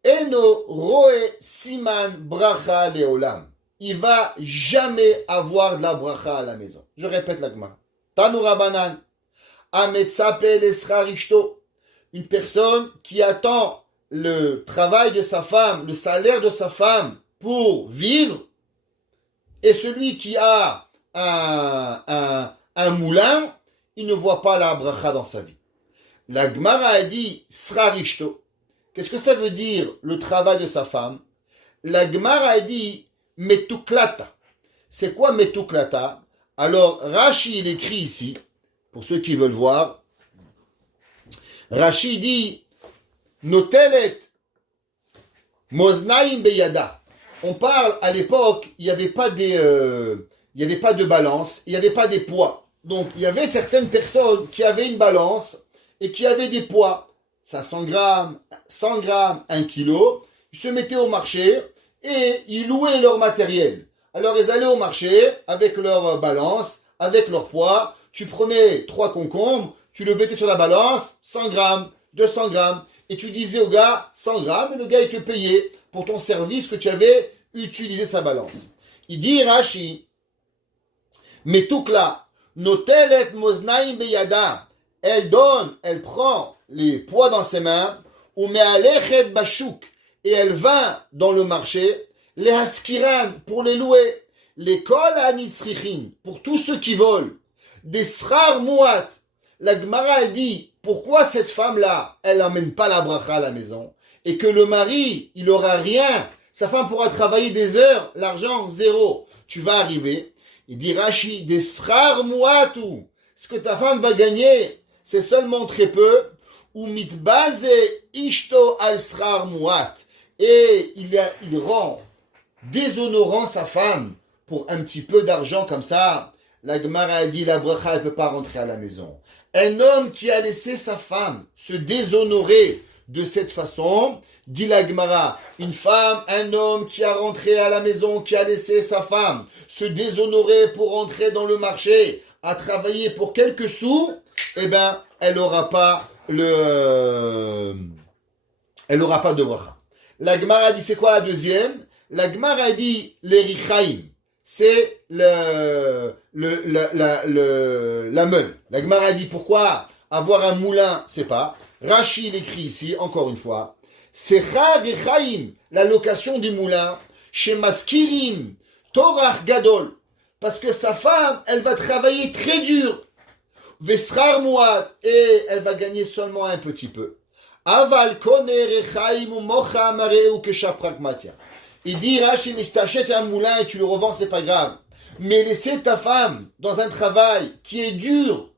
Eno roe siman bracha leolam. Il va jamais avoir de la bracha à la maison. Je répète la Gemara. Tanu Rabanan, Ametzape lesrarishto. Une personne qui attend le travail de sa femme, le salaire de sa femme pour vivre, et celui qui a un moulin, il ne voit pas la bracha dans sa vie. La Gemara a dit srarishto. Qu'est-ce que ça veut dire le travail de sa femme? La Gemara a dit metuklata. C'est quoi metuklata? Alors Rashi il écrit ici, pour ceux qui veulent voir. Rashi dit notelet moznaim beyada. On parle à l'époque, il n'y avait pas de balance, il n'y avait pas des poids. Donc il y avait certaines personnes qui avaient une balance et qui avaient des poids. 500 grammes, 100 grammes, 1 kilo, ils se mettaient au marché et ils louaient leur matériel. Alors ils allaient au marché avec leur balance, avec leur poids. Tu prenais 3 concombres, tu le mettais sur la balance, 100 grammes, 200 grammes. Et tu disais au gars 100 grammes et le gars il te payait pour ton service que tu avais utilisé sa balance. Il dit Rashi, Metukla, notelet moznaim beyada. Elle donne, elle prend les poids dans ses mains, ou me'alechet bashouk, et elle va dans le marché, les haskiran, pour les louer, les kol anitzrichin, pour tous ceux qui volent, des srar muat. La Gemara elle dit, pourquoi cette femme-là, elle n'amène pas la bracha à la maison, et que le mari, il aura rien, sa femme pourra travailler des heures, l'argent, zéro. Tu vas arriver, il dit Rashi, des srar muatu, ce que ta femme va gagner, c'est seulement très peu, ou mitbaze ishto al srar muat, et il rend déshonorant sa femme pour un petit peu d'argent comme ça. La Gemara a dit la bracha elle peut pas rentrer à la maison. Un homme qui a laissé sa femme se déshonorer de cette façon, dit la Gemara, une femme, un homme qui a rentré à la maison, qui a laissé sa femme se déshonorer pour rentrer dans le marché, à travailler pour quelques sous, eh ben, elle n'aura pas de bracha. La Gemara dit, c'est quoi la deuxième? La Gemara dit, les richaim, c'est la meule. La Gemara dit, pourquoi avoir un moulin, c'est pas. Rashi l'écrit ici, encore une fois, c'est char richaim, la location du moulin, chez maskirim, torach gadol, parce que sa femme, elle va travailler très dur. Vesrar muat, et elle va gagner seulement un petit peu. Aval kone rechaim ou mocha mareu kesha pragmatia. Il dit, Rashi, mais tu achètes un moulin et tu le revends, c'est pas grave. Mais laisser ta femme dans un travail qui est dur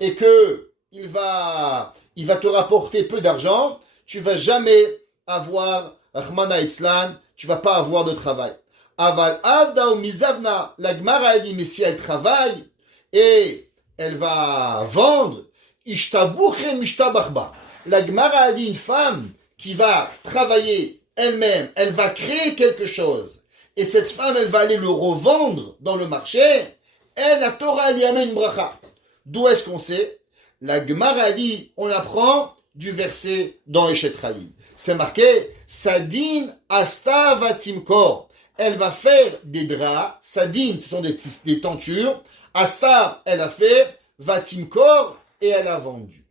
et que il va te rapporter peu d'argent, tu vas jamais avoir Rahmana Itzlan, tu vas pas avoir de travail. Aval avda ou mizavna, la Gemara dit, mais si elle travaille et elle va vendre, ishtabuchem ishtabachba. La Gemara a dit une femme qui va travailler elle-même, elle va créer quelque chose, et cette femme, elle va aller le revendre dans le marché, elle, la Torah lui amène une bracha. D'où est-ce qu'on sait? La Gemara a dit, on apprend du verset dans Eshet Chaim. C'est marqué, Sadin asta vatimkor. Elle va faire des draps, Sadin, ce sont des tentures, Asta, elle a fait, vatimkor, et elle a vendu.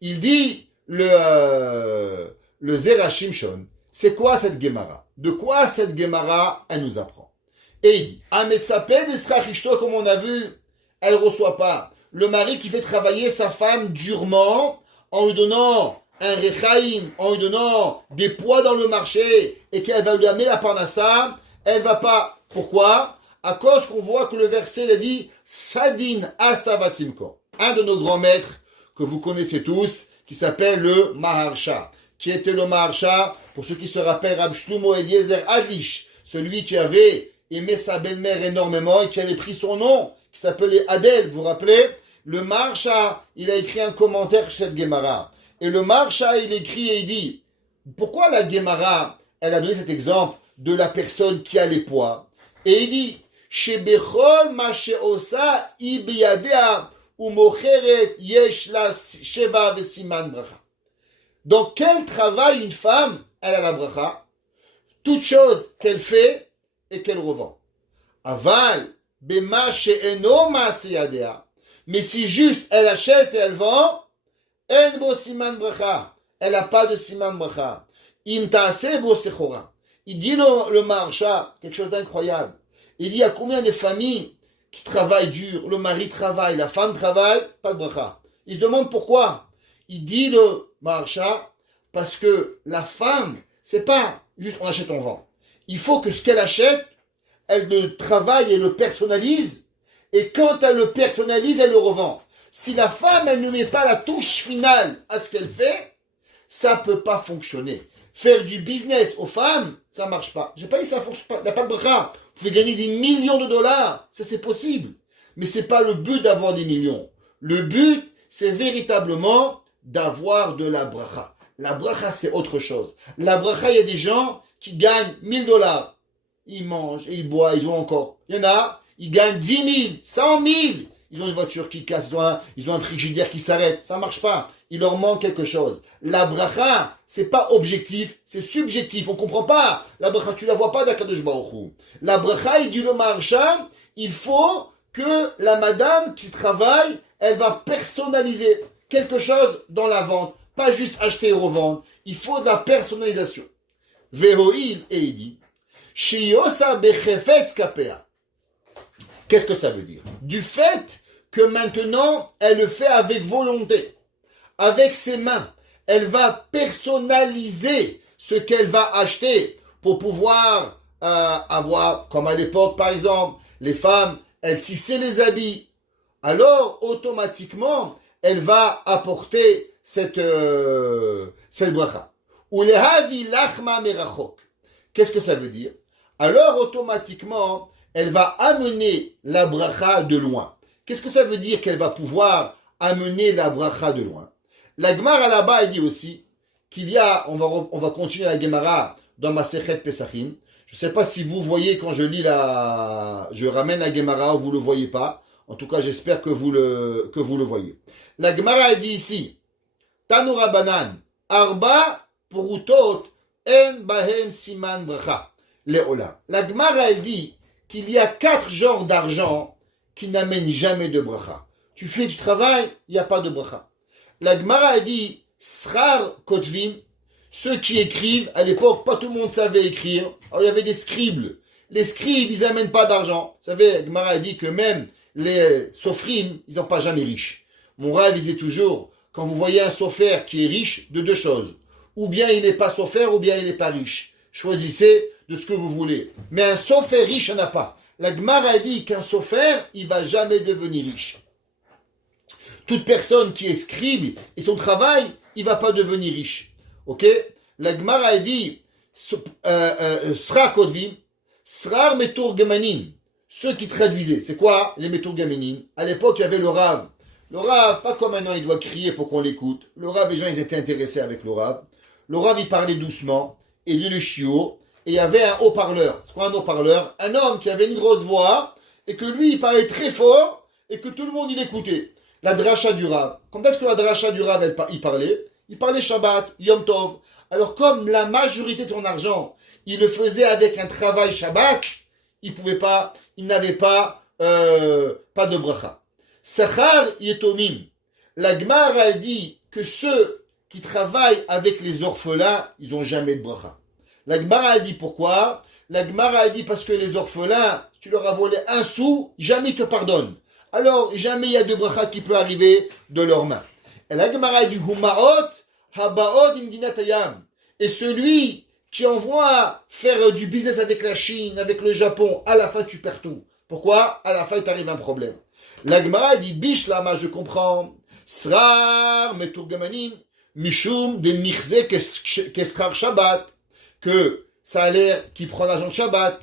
Il dit, le Zera Shimshon, c'est quoi cette Gemara? De quoi cette Gemara, elle nous apprend? Et il dit, Ametsapel esrachishto, comme on a vu, elle ne reçoit pas. Le mari qui fait travailler sa femme durement, en lui donnant un rechaim, en lui donnant des poids dans le marché, et qu'elle va lui amener la parnassa, elle va pas. Pourquoi? À cause qu'on voit que le verset le dit, Sadin astavatimko. Un de nos grands maîtres, que vous connaissez tous, qui s'appelle le Maharsha. Qui était le Maharsha? Pour ceux qui se rappellent, Rab Shlomo Eliezer Adish, celui qui avait aimé sa belle-mère énormément et qui avait pris son nom, qui s'appelait Adel, vous vous rappelez? Le Maharsha, il a écrit un commentaire sur cette Gemara. Et le Maharsha, il écrit et il dit, pourquoi la Gemara, elle a donné cet exemple de la personne qui a les poids. Et il dit, Shebechol ma sheosa ibiyadea umocheret yesh la sheva vesiman bracha. Dans quel travail une femme, elle a la bracha? Toute chose qu'elle fait et qu'elle revend. Aval, bema she'eno ma'aseyadea. Mais si juste elle achète et elle vend, en bo siman bracha. Elle n'a pas de siman bracha. Im ta'ase bo sechora. Il dit le Maharsha, quelque chose d'incroyable. Il dit, il y a combien de familles qui travaillent dur? Le mari travaille, la femme travaille, pas de bracha. Il se demande pourquoi. Il dit le Maharsha, parce que la femme, c'est pas juste on achète, on vend. Il faut que ce qu'elle achète, elle le travaille et le personnalise. Et quand elle le personnalise, elle le revend. Si la femme, elle ne met pas la touche finale à ce qu'elle fait, ça peut pas fonctionner. Faire du business aux femmes, ça marche pas. J'ai pas dit ça fonctionne pas. Il n'y a pas de bracha. Vous pouvez gagner des millions de dollars. Ça, c'est possible. Mais c'est pas le but d'avoir des millions. Le but, c'est véritablement d'avoir de la bracha. La bracha, c'est autre chose. La bracha, il y a des gens qui gagnent 1000 dollars. Ils mangent et ils boivent, ils ont encore. Il y en a, ils gagnent 10 000, 100 000. Ils ont une voiture qui casse, ils ont un frigidaire qui s'arrête. Ça marche pas. Il leur manque quelque chose. La bracha, c'est pas objectif, c'est subjectif. On comprend pas. La bracha, tu la vois pas d'Akadosh Baruch Hu. La bracha, il dit le Maharsha, il faut que la madame qui travaille, elle va personnaliser quelque chose dans la vente. Pas juste acheter et revendre. Il faut de la personnalisation. Vehoil, et il dit, Shiyosa bechefetz kapea. Qu'est-ce que ça veut dire? Du fait que maintenant, elle le fait avec volonté, avec ses mains. Elle va personnaliser ce qu'elle va acheter pour pouvoir avoir, comme à l'époque par exemple, les femmes, elles tissaient les habits. Alors, automatiquement, elle va apporter cette bracha. Ulehavi lachma merachok. Qu'est-ce que ça veut dire? Alors, automatiquement, elle va amener la bracha de loin. Qu'est-ce que ça veut dire qu'elle va pouvoir amener la bracha de loin? La Gemara là-bas, elle dit aussi qu'il y a, on va continuer la Gemara dans ma Masechet Pesachim. Je ne sais pas si vous voyez quand je lis je ramène la Gemara ou vous ne le voyez pas. En tout cas, j'espère que vous le voyez. La Gemara, elle dit ici, Tanura Banan, Arba Purutot, En Bahem Siman Bracha, Leola. La Gemara, elle dit qu'il y a 4 genres d'argent qui n'amènent jamais de bracha. Tu fais du travail, il n'y a pas de bracha. La Gemara a dit, Srar Kotvim, ceux qui écrivent, à l'époque, pas tout le monde savait écrire. Alors, il y avait des scribes. Les scribes, ils n'amènent pas d'argent. Vous savez, la Gemara a dit que même les sofrim, ils n'ont pas jamais riches. Mon rêve, il disait toujours, quand vous voyez un sofer qui est riche, de 2 choses. Ou bien il n'est pas sofer, ou bien il n'est pas riche. Choisissez de ce que vous voulez. Mais un sofer riche, il n'y en a pas. La Gemara a dit qu'un sofer, il ne va jamais devenir riche. Toute personne qui est scribe et son travail, il ne va pas devenir riche. Ok? La Gemara a dit Srar Kodvim, Srar Meturgamanim. Ceux qui traduisaient. C'est quoi les Meturgamanim? À l'époque, il y avait le Rav. Le Rav, pas comme maintenant, il doit crier pour qu'on l'écoute. Le Rav, les gens, ils étaient intéressés avec le Rav. Le Rav, il parlait doucement. Et il dit le chiot. Et il y avait un haut-parleur. C'est quoi un haut-parleur? Un homme qui avait une grosse voix. Et que lui, il parlait très fort. Et que tout le monde, il écoutait. La dracha du Rav. Comment est-ce que la dracha du Rav, il parlait? Il parlait Shabbat, Yom Tov. Alors comme la majorité de ton argent, il le faisait avec un travail Shabbat, il n'avait pas de bracha. Sachar Yetomim. La Gemara a dit que ceux qui travaillent avec les orphelins, ils n'ont jamais de bracha. La Gemara a dit pourquoi? La Gemara a dit parce que les orphelins, tu leur as volé 1 sou, jamais ils te pardonnent. Alors, jamais il y a de bracha qui peut arriver de leurs mains. Et la Gemara a dit Humaot, Habaot Imdinatayam. Et celui qui envoie faire du business avec la Chine, avec le Japon, à la fin tu perds tout. Pourquoi? À la fin il t'arrive un problème. La Gemara a dit Bish Lama, je comprends. Srar Meturgamanim, Mishum de Mirze Keskar Shabbat. Que ça a l'air qui prend l'argent de Shabbat.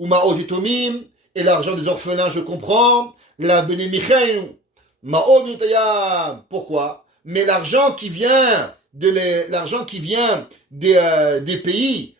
Umaot Etomim, et l'argent des orphelins, je comprends. La Benemichenu, Ma'od Nutayam. Pourquoi? Mais l'argent qui vient l'argent qui vient des pays,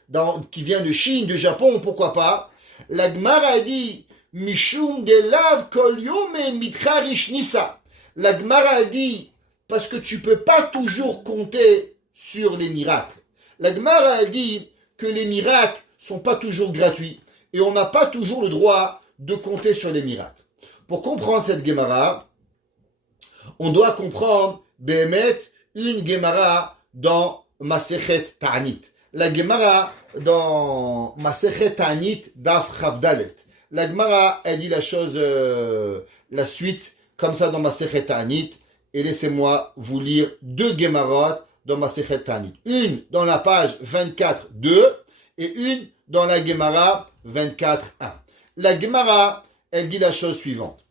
qui vient de Chine, de Japon, pourquoi pas? La Gemara a dit, Mishum de lav kol yom mitrarish nisa. La Gemara a dit, parce que tu peux pas toujours compter sur les miracles. La Gemara a dit que les miracles sont pas toujours gratuits et on n'a pas toujours le droit de compter sur les miracles. Pour comprendre cette Gemara, on doit comprendre Behemet, une Gemara dans Masechet Ta'anit. La Gemara dans Masechet Ta'anit Daf Chavdalet. La Gemara, elle dit la chose, la suite, comme ça dans Masechet Ta'anit. Et laissez-moi vous lire deux Gemarot dans Masechet Ta'anit. Une dans la page 24.2 et une dans la Gemara 24.1. La Gemara, elle dit la chose suivante.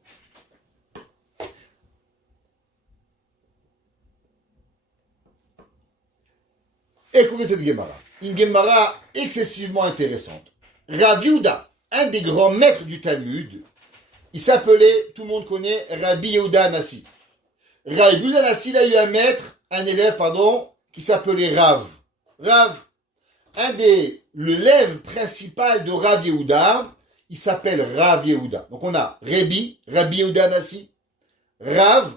Écoutez cette Gemara. Une Gemara excessivement intéressante. Rav Yehuda, un des grands maîtres du Talmud, il s'appelait, tout le monde connaît, Rabbi Yehuda Anassi. Rabbi Yehuda Anassi, il a eu un élève, qui s'appelait Rav. Rav, l'élève principal de Rav Yehuda, il s'appelle Rav Yehuda. Donc on a Rabbi Yehuda Anassi, Rav,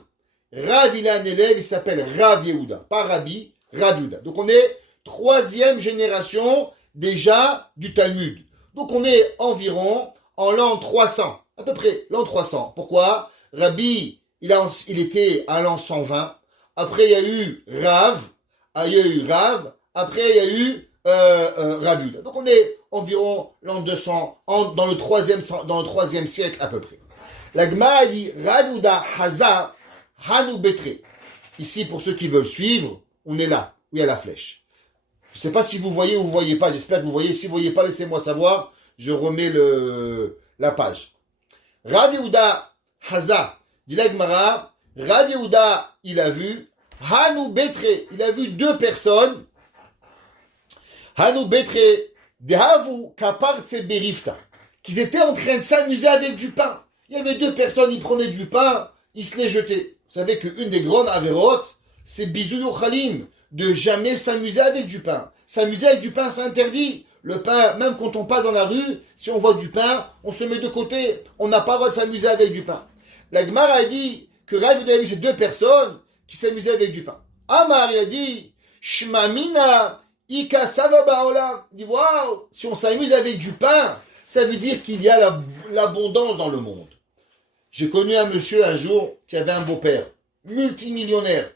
il a un élève, il s'appelle Rav Yehuda. Pas Rabbi, Rav Yehuda. Donc on est troisième génération déjà du Talmud. Donc on est environ en l'an 300, à peu près l'an 300. Pourquoi? Rabbi, il était à l'an 120. Après il y a eu Rav, après il y a eu Rav Yehuda. Donc on est environ l'an 200, dans le troisième siècle à peu près. La Gemara dit Rav Yehuda Haza Hanu Betre. Ici pour ceux qui veulent suivre, on est là où il y a la flèche. Je ne sais pas si vous voyez ou vous ne voyez pas. J'espère que vous voyez. Si vous ne voyez pas, laissez-moi savoir. Je remets la page. Rav Yehuda Haza, dit la Gemara, Rav Yehuda, il a vu, Hanu Betre, il a vu deux personnes, Hanu Betre, Dehavu Kapartse Berifta, qu'ils étaient en train de s'amuser avec du pain. Il y avait deux personnes, ils prenaient du pain, ils se les jetaient. Vous savez qu'une des grandes avérotes, c'est Bizou Khalim, de jamais s'amuser avec du pain. S'amuser avec du pain, c'est interdit. Le pain, même quand on passe dans la rue, si on voit du pain, on se met de côté. On n'a pas le droit de s'amuser avec du pain. La Gemara a dit que Rav Yehuda a vu ces deux personnes qui s'amusaient avec du pain. Amar, il a dit, Shmamina, Ika Savaba Olam. Il dit, waouh, si on s'amuse avec du pain, ça veut dire qu'il y a l'abondance dans le monde. J'ai connu un monsieur un jour qui avait un beau-père, multimillionnaire.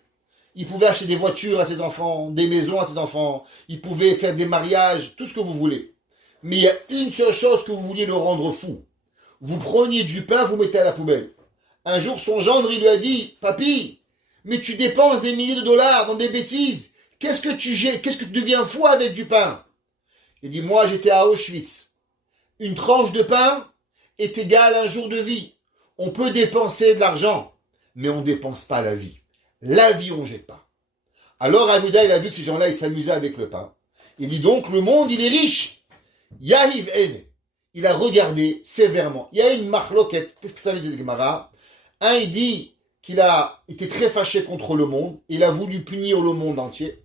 Il pouvait acheter des voitures à ses enfants, des maisons à ses enfants. Il pouvait faire des mariages, tout ce que vous voulez. Mais il y a une seule chose que vous vouliez le rendre fou. Vous preniez du pain, vous mettez à la poubelle. Un jour, son gendre, il lui a dit, « Papy, mais tu dépenses des milliers de dollars dans des bêtises. Qu'est-ce que tu deviens fou avec du pain ?» Il dit, « Moi, j'étais à Auschwitz. Une tranche de pain est égale à un jour de vie. On peut dépenser de l'argent, mais on ne dépense pas la vie. La vie, on ne jette pas. » Alors, Rav Yehuda, il a vu que ces gens-là, ils s'amusaient avec le pain. Il dit donc, le monde, il est riche. Yahiv En. Il a regardé sévèrement. Il y a une marloquette. Qu'est-ce que ça veut dire, Gemara? Un, il dit qu'il a été très fâché contre le monde. Il a voulu punir le monde entier.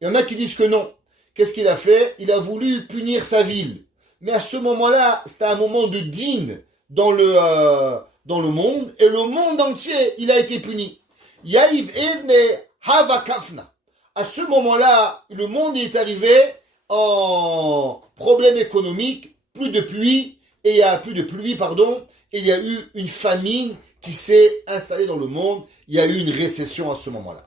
Il y en a qui disent que non. Qu'est-ce qu'il a fait? Il a voulu punir sa ville. Mais à ce moment-là, c'était un moment de dîne dans le monde. Et le monde entier, il a été puni. Yahiv Evne Havakafna. À ce moment-là, le monde est arrivé en problème économique, plus de pluie, et il y a eu une famine qui s'est installée dans le monde. Il y a eu une récession à ce moment-là.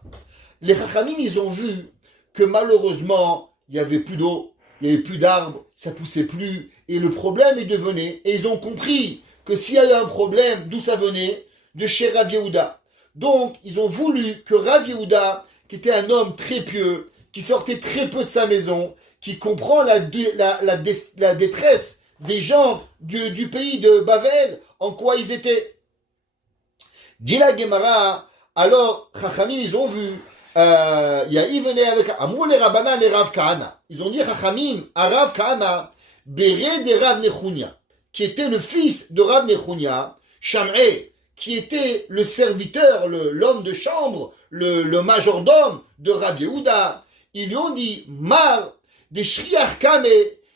Les Chachamim, ils ont vu que malheureusement, il n'y avait plus d'eau, il n'y avait plus d'arbres, ça poussait plus, et le problème est devenu, et ils ont compris que s'il y a eu un problème, d'où ça venait? De chez Rav Yehuda. Donc, ils ont voulu que Rav Yehuda, qui était un homme très pieux, qui sortait très peu de sa maison, qui comprend la détresse des gens du pays de Bavel, en quoi ils étaient. Dit la Gemara, alors, Chachamim, ils ont vu, il venait avec Amou les Rabbanan et Rav Kahana. Ils ont dit Chachamim à Rav Kahana, Béré de Rav Nechunia, qui était le fils de Rav Nechunia, Sham'e, qui était le serviteur, l'homme de chambre, le majordome de Rabbi Yehuda, ils lui ont dit, Mar, de Shriach Kame,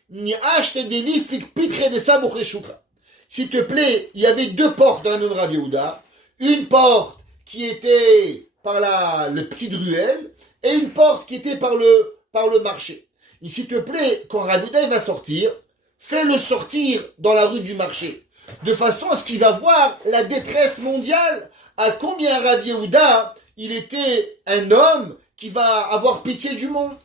ni acheté des lifik pitre de Samuch le Shuka. S'il te plaît, il y avait deux portes dans la maison de Rabbi Yehuda. Une porte qui était par le petite ruelle et une porte qui était par le marché. Et s'il te plaît, quand Rabbi Yehuda va sortir, fais-le sortir dans la rue du marché, de façon à ce qu'il va voir la détresse mondiale, à combien Rabbi Yehuda, il était un homme qui va avoir pitié du monde.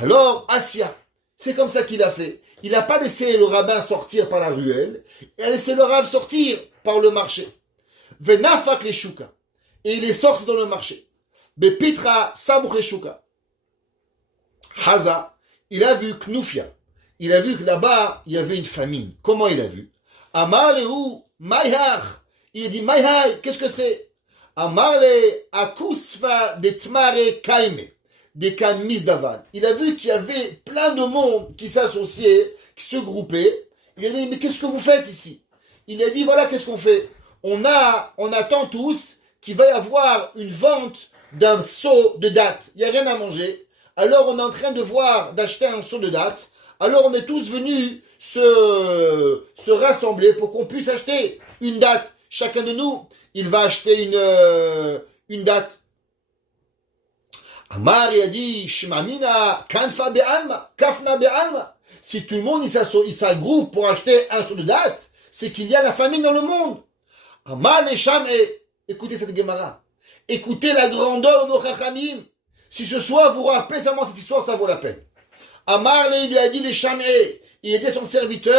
Alors, Assia, c'est comme ça qu'il a fait. Il n'a pas laissé le rabbin sortir par la ruelle, il a laissé le rabbin sortir par le marché. Venafak les shuka. Et il est sorti dans le marché. Bepitra samuch les shuka. Haza, il a vu Knufia. Il a vu que là-bas, il y avait une famine. Comment il a vu? Amar lehu mayhach. Il a dit mayhach, qu'est-ce que c'est? Amar le akusva de tmare kaime. Des kamis d'aval. Il a vu qu'il y avait plein de monde qui s'associait, qui se groupait. Il a dit, mais qu'est-ce que vous faites ici? Il a dit, voilà, qu'est-ce qu'on fait? On attend tous qu'il va y avoir une vente d'un seau de dattes. Il n'y a rien à manger. Alors on est en train d'acheter un seau de dattes. Alors on est tous venus se rassembler pour qu'on puisse acheter une date. Chacun de nous, il va acheter une date. Amar, il a dit, Shmamina, Kanfa be'alma, Kafna be'alma. Si tout le monde il s'agroupe pour acheter un seau de date, c'est qu'il y a la famine dans le monde. Amar les Sham'e. Écoutez cette Gemara. Écoutez la grandeur de nos Chachamim. Si ce soir vous rappelez seulement cette histoire, ça vaut la peine. Amar, il lui a dit les Sham'e. Il était son serviteur.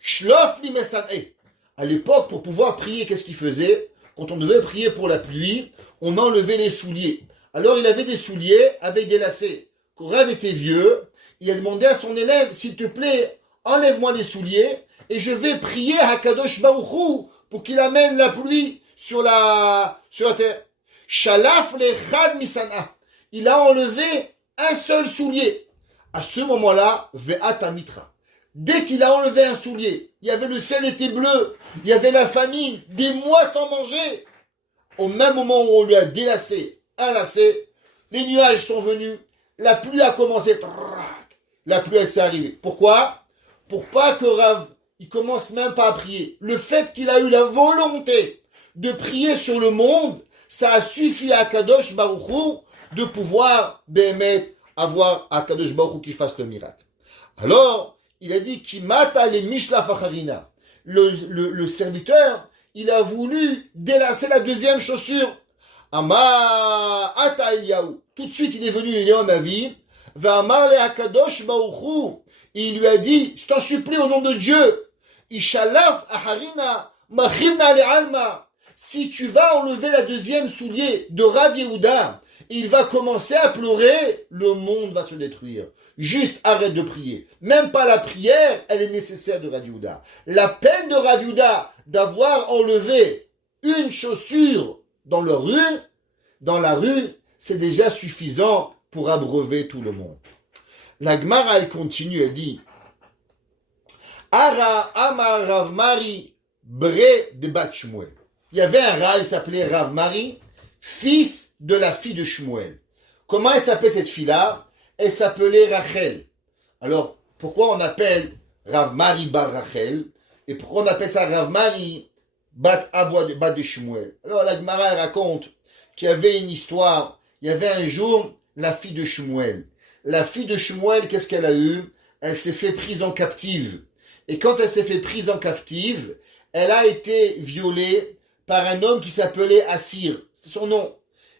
Shlof li mesan'e. À l'époque, pour pouvoir prier, qu'est-ce qu'il faisait? Quand on devait prier pour la pluie, on enlevait les souliers. Alors il avait des souliers avec des lacets. Quand Rav était vieux, il a demandé à son élève, s'il te plaît, enlève-moi les souliers et je vais prier à Kadosh Baruch Hu pour qu'il amène la pluie sur la terre. Shalaf le chad misana. Il a enlevé un seul soulier. À ce moment-là, ve'ata mitra. Dès qu'il a enlevé un soulier, il y avait le ciel était bleu, il y avait la famine, des mois sans manger. Au même moment où on lui a délacé un lacet, les nuages sont venus, la pluie a commencé. La pluie, elle s'est arrivée. Pourquoi? Pour pas que Rav, il commence même pas à prier. Le fait qu'il a eu la volonté de prier sur le monde, ça a suffi à Kadosh Baruch Hu de pouvoir, Béhémet, avoir à Kadosh Baruch Hu qui fasse le miracle. Alors, il a dit, Kimata les Mishla Facharina. Le serviteur, il a voulu délacer la deuxième chaussure. Ama ata Eliyahu. Tout de suite, il est venu, il est en avis. Va amar le Hakadosh Baruch Hu. Il lui a dit, je t'en supplie au nom de Dieu. Ishalaf aharina machimna le alma. Si tu vas enlever la deuxième soulier de Rav Yehuda, il va commencer à pleurer, le monde va se détruire. Juste arrête de prier. Même pas la prière, elle est nécessaire de Rav Yehuda. La peine de Rav Yehuda d'avoir enlevé une chaussure dans la rue, c'est déjà suffisant pour abreuver tout le monde. La Gemara, elle continue, elle dit Ara Amar Rav Mari Bre de Bat Shmuel. Il y avait un Rav, il s'appelait Rav Mari, fils de la fille de Shmuel. Comment elle s'appelait cette fille-là? Elle s'appelait Rachel. Alors, pourquoi on appelle Rav Mari bar Rachel? Et pourquoi on appelle ça Rav Mari bat de Shmuel? Alors, la Gemara elle raconte qu'il y avait une histoire. Il y avait un jour la fille de Shmuel. La fille de Shmuel, qu'est-ce qu'elle a eu? Elle s'est fait prise en captive. Et quand elle s'est fait prise en captive, elle a été violée par un homme qui s'appelait Assir. C'est son nom.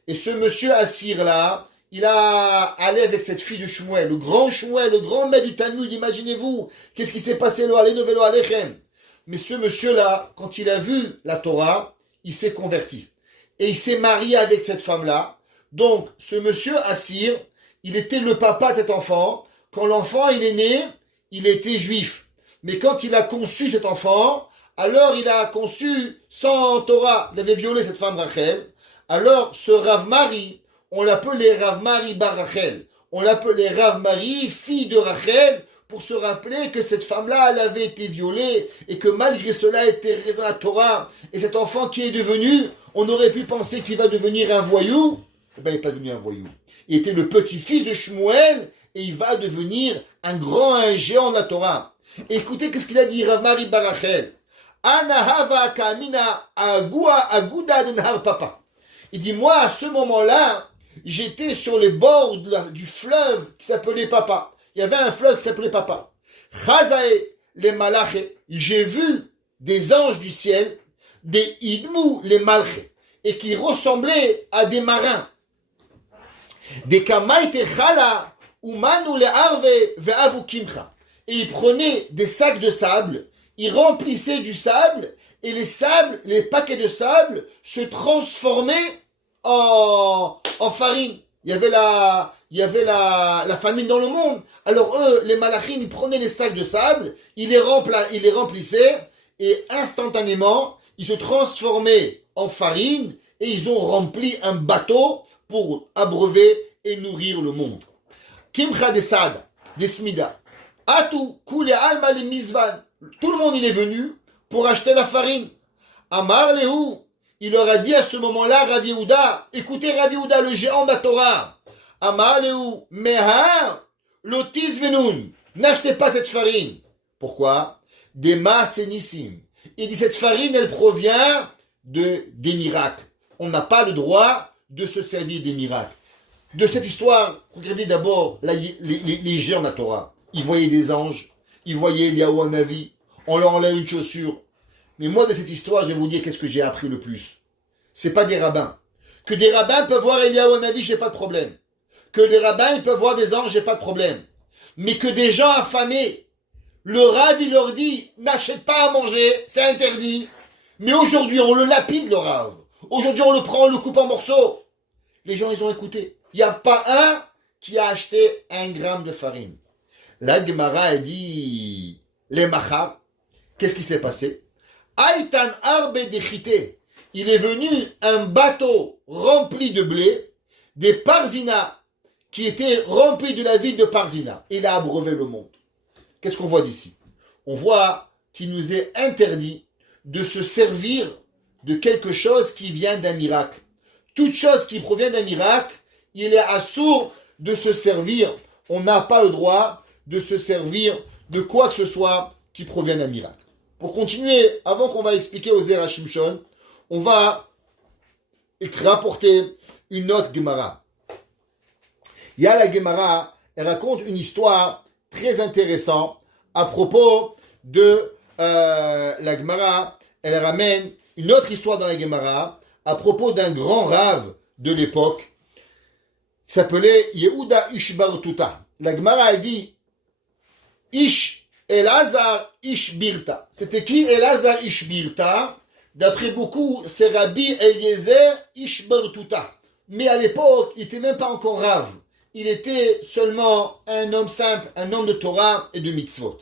Et ce monsieur Assir-là, il a allé avec cette fille de Shmuel, le grand maître du Talmud, imaginez-vous, qu'est-ce qui s'est passé là, les nouvelles Alechem. Mais ce monsieur-là, quand il a vu la Torah, il s'est converti. Et il s'est marié avec cette femme-là. Donc, ce monsieur Assir, il était le papa de cet enfant. Quand l'enfant, il est né, il était juif. Mais quand il a conçu cet enfant, alors il a conçu sans Torah. Il avait violé cette femme Rachel. Alors, ce Rav Mari, on l'appelait Rav Mari bar Rachel. On l'appelait Rav Mari, fille de Rachel. pour se rappeler que cette femme-là, elle avait été violée et que malgré cela, elle était restée dans la Torah. Et cet enfant qui est devenu, on aurait pu penser qu'il va devenir un voyou. Eh bien, il n'est pas devenu un voyou. Il était le petit-fils de Shmuel et il va devenir un géant de la Torah. Et écoutez qu'est-ce qu'il a dit Rav Mari Barachel. Anahava kamina aguda de Nahar Papa. Il dit, moi, à ce moment-là, j'étais sur les bords du fleuve qui s'appelait Papa. Il y avait un fleuve qui s'appelait Papa. Chazae les malaché. J'ai vu des anges du ciel, des idmou les malché, et qui ressemblaient à des marins. Des kamaite chala, umanu le arve ve'avu kimcha. Et ils prenaient des sacs de sable, ils remplissaient du sable, et les paquets de sable se transformaient en farine. Il y avait la famine dans le monde. Alors eux, les malachim, ils prenaient les sacs de sable, ils les remplissaient, et instantanément, ils se transformaient en farine, et ils ont rempli un bateau pour abreuver et nourrir le monde. Kimcha de Sad, des Smida. Atu, Kule Alma le Mizvan. Tout le monde, il est venu pour acheter la farine. Amar Lehu, il leur a dit à ce moment-là, Rav Yehuda, écoutez Rav Yehuda, le géant de la Torah. Amar Lehu, Meha, Lotis Venun, n'achetez pas cette farine. Pourquoi? Des Maasenissim. Il dit cette farine, elle provient des miracles. On n'a pas le droit de se servir des miracles. De cette histoire, regardez d'abord les géants de la Torah. Ils voyaient des anges, ils voyaient Eliyahu Hanavi, on leur enlève une chaussure. Mais moi, de cette histoire, je vais vous dire qu'est-ce que j'ai appris le plus. C'est pas des rabbins. Que des rabbins peuvent voir Eliyahu Hanavi, j'ai pas de problème. Que des rabbins ils peuvent voir des anges, j'ai pas de problème. Mais que des gens affamés, le Rav, il leur dit, n'achète pas à manger, c'est interdit. Mais aujourd'hui, on le lapide, le Rav. Aujourd'hui, on le prend, on le coupe en morceaux. Les gens, ils ont écouté. Il n'y a pas un qui a acheté 1 gramme de farine. La Gemara a dit, les machar, qu'est-ce qui s'est passé? Aïtan arbe dechite. Il est venu un bateau rempli de blé, des Parzina, qui étaient remplis de la ville de Parzina. Il a abreuvé le monde. Qu'est-ce qu'on voit d'ici? On voit qu'il nous est interdit de se servir de quelque chose qui vient d'un miracle. Toute chose qui provient d'un miracle, il est assourd de se servir. On n'a pas le droit de se servir de quoi que ce soit qui provient d'un miracle. Pour continuer, avant qu'on va expliquer aux Zera Shimshon, on va rapporter une autre Gemara. Il y a la Gemara, elle raconte une histoire très intéressante à propos de la Gemara. Elle ramène une autre histoire dans la Gemara à propos d'un grand rave de l'époque qui s'appelait Yehuda Ish Bar Tuta. La Gemara, elle dit Ish Elazar Ish Birta. C'était qui Elazar Ish Birta? D'après beaucoup, c'est Rabbi Eliezer Ish Bar Tuta. Mais à l'époque, il n'était même pas encore rave. Il était seulement un homme simple, un homme de Torah et de mitzvot.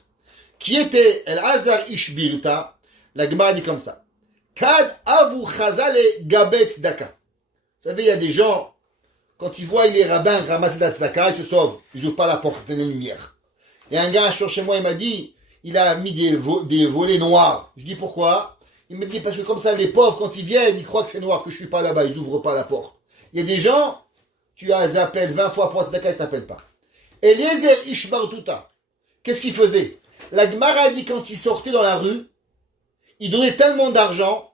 Qui était Elazar Ish Birta? La Gemara dit comme ça. Kad avu chazale gabetz daka. Vous savez, il y a des gens, quand ils voient les rabbins ramasser la tzedaka, ils se sauvent. Ils n'ouvrent pas la porte de la lumière. Il y a un gars chez moi, il m'a dit, il a mis des volets noirs. Je dis pourquoi? Il me dit parce que comme ça, les pauvres, quand ils viennent, ils croient que c'est noir, que je ne suis pas là-bas, ils n'ouvrent pas la porte. Il y a des gens, tu appelles 20 fois pour la tzedaka, ils ne t'appellent pas. Eliezer Ish Bar Tuta, qu'est-ce qu'il faisait? La Gemara dit quand il sortait dans la rue, il donnait tellement d'argent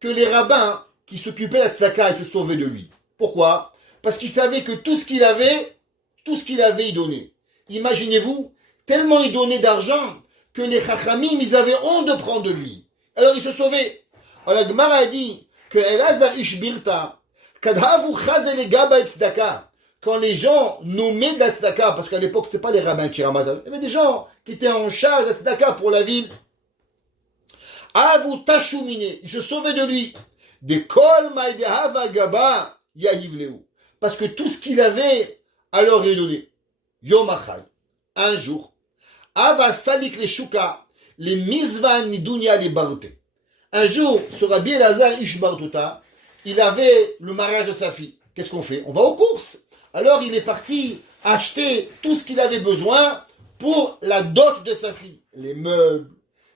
que les rabbins qui s'occupaient de la tzedaka, ils se sauvaient de lui. Pourquoi? Parce qu'ils savaient que tout ce qu'il avait, il donnait. Imaginez-vous, tellement il donnait d'argent que les chachamim, ils avaient honte de prendre de lui. Alors ils se sauvaient. Alors la Gemara a dit que Elazar Ish Birta, kadhavu chazele gaba et tzedaka, quand les gens nommaient de la tzedaka, parce qu'à l'époque, ce n'était pas les rabbins qui ramassaient, il y avait des gens qui étaient en charge de la tzedaka pour la ville. Avu tashumine, ils se sauvaient de lui. De kol maïdehava gaba yahivleu. Parce que tout ce qu'il avait, alors il donnait. Yom achad, un jour, ava salik les shuka, les mizvan nidunya les barte. Un jour, ce Rabbi Elazar Ish Bar Tuta, il avait le mariage de sa fille. Qu'est-ce qu'on fait? On va aux courses. Alors il est parti acheter tout ce qu'il avait besoin pour la dot de sa fille. Les meubles,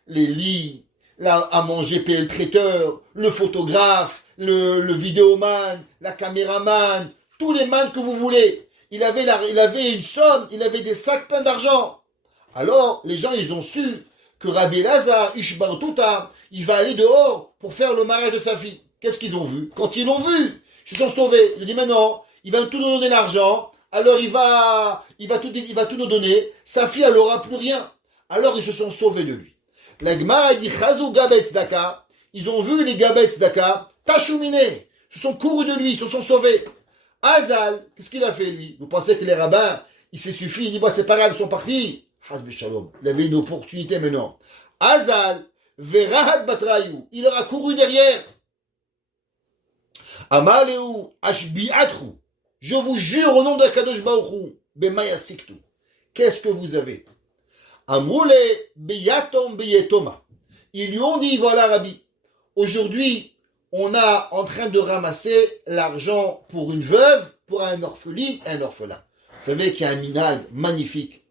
les lits, à manger payer le traiteur, le photographe, le vidéoman, la caméraman, tous les man que vous voulez. Il avait une somme, il avait des sacs pleins d'argent. Alors, les gens, ils ont su que Rabbi Elazar, Ishbar Tuta, il va aller dehors pour faire le mariage de sa fille. Qu'est-ce qu'ils ont vu? Quand ils l'ont vu, ils se sont sauvés. Il dit, mais non, il va tout nous donner l'argent, alors il va tout nous donner, sa fille, elle n'aura plus rien. Alors, ils se sont sauvés de lui. La Gemara dit, Chazou Gabet Tzedaka, ils ont vu les Gabet Tzedaka, Tachouminé, se sont courus de lui, se sont sauvés. Azal, qu'est-ce qu'il a fait lui? Vous pensez que les rabbins, il s'est suffi, il dit, bah, c'est pas grave, ils sont partis. Hasbe Shalom, il avait une opportunité maintenant. Azal, Verahad Batrayou, il leur a couru derrière. Amaleu, Ashbi'atru, je vous jure au nom de Kadosh Baruch Bemaya Siktu, qu'est-ce que vous avez? Amoule Beyatom Beyetoma, ils lui ont dit, voilà Rabbi, aujourd'hui, on a en train de ramasser l'argent pour une veuve, pour un orpheline et un orphelin. Vous savez qu'il y a un minhag magnifique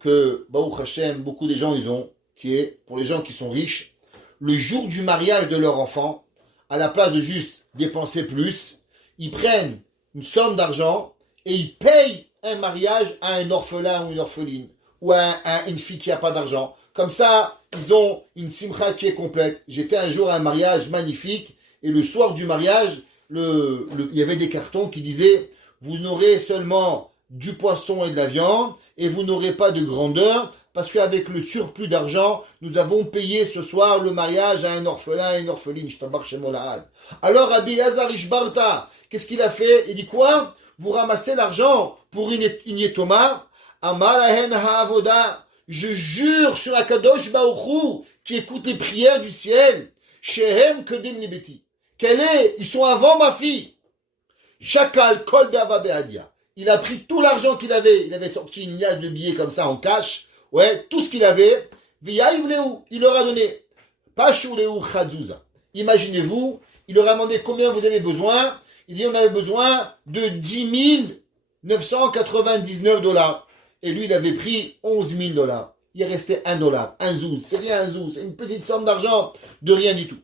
que, Baruch Hashem, beaucoup des gens ils ont, qui est, pour les gens qui sont riches, le jour du mariage de leur enfant, à la place de juste dépenser plus, ils prennent une somme d'argent et ils payent un mariage à un orphelin ou une orpheline, ou à une fille qui n'a pas d'argent. Comme ça, ils ont une simcha qui est complète. J'étais un jour à un mariage magnifique, et le soir du mariage, il y avait des cartons qui disaient « Vous n'aurez seulement du poisson et de la viande, et vous n'aurez pas de grandeur, parce qu'avec le surplus d'argent, nous avons payé ce soir le mariage à un orphelin et une orpheline. » Alors Rabbi Elazar Ishbarta, qu'est-ce qu'il a fait? Il dit quoi? Vous ramassez l'argent pour une yetoma, Amalahen ha'avoda, je jure sur Akadosh Baruch qui écoute les prières du ciel, Shehem Kedem Libeti. Ils sont avant ma fille. Chakal Kol Dava Be'adia. Il a pris tout l'argent qu'il avait. Il avait sorti une liasse de billets comme ça en cash. Ouais, tout ce qu'il avait. Il leur a donné. Pashuleu Chadzouza. Imaginez-vous, il leur a demandé combien vous avez besoin. Il dit on avait besoin de 10 999 $. Et lui, il avait pris 11 000 $. Il restait $1, un zouz. C'est rien un zouz. C'est une petite somme d'argent de rien du tout.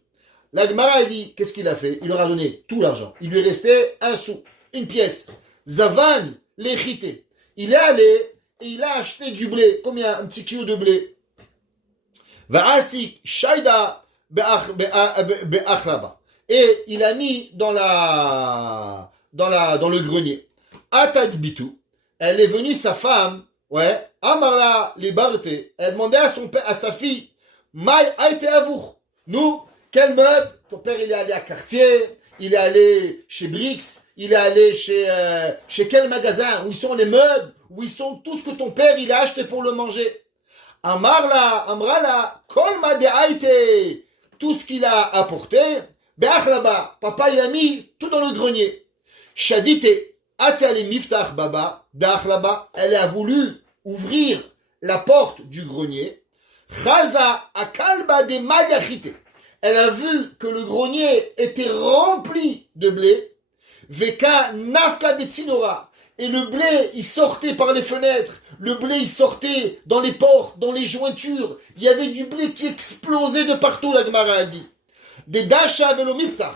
La Gemara a dit, qu'est-ce qu'il a fait? Il leur a donné tout l'argent. Il lui restait un sou, une pièce. Zavan, l'échité. Il est allé et il a acheté du blé. Combien? Un petit kilo de blé. Va'asik, shaida, be'achlaba. Et il a mis dans le grenier. Atad bitu. Elle est venue, sa femme, ouais, Amarla, les barté. Elle demandait à sa fille, Maï aïte avour. Nous, quel meuble? Ton père, il est allé à Cartier, il est allé chez Brix, il est allé chez quel magasin? Où ils sont les meubles? Où ils sont tout ce que ton père, il a acheté pour le manger? Amrala, kolma de aïte. Tout ce qu'il a apporté, be'ach là-bas. Papa, il a mis tout dans le grenier. Shadite, atiali miftach baba, be'ach là-bas. Elle a voulu ouvrir la porte du grenier. Chaza akalba de magachite. Elle a vu que le grenier était rempli de blé. Veka nafka betsinora. Et le blé, il sortait par les fenêtres. Le blé, il sortait dans les portes, dans les jointures. Il y avait du blé qui explosait de partout, la Gemara a dit. Des dasha velomiptach.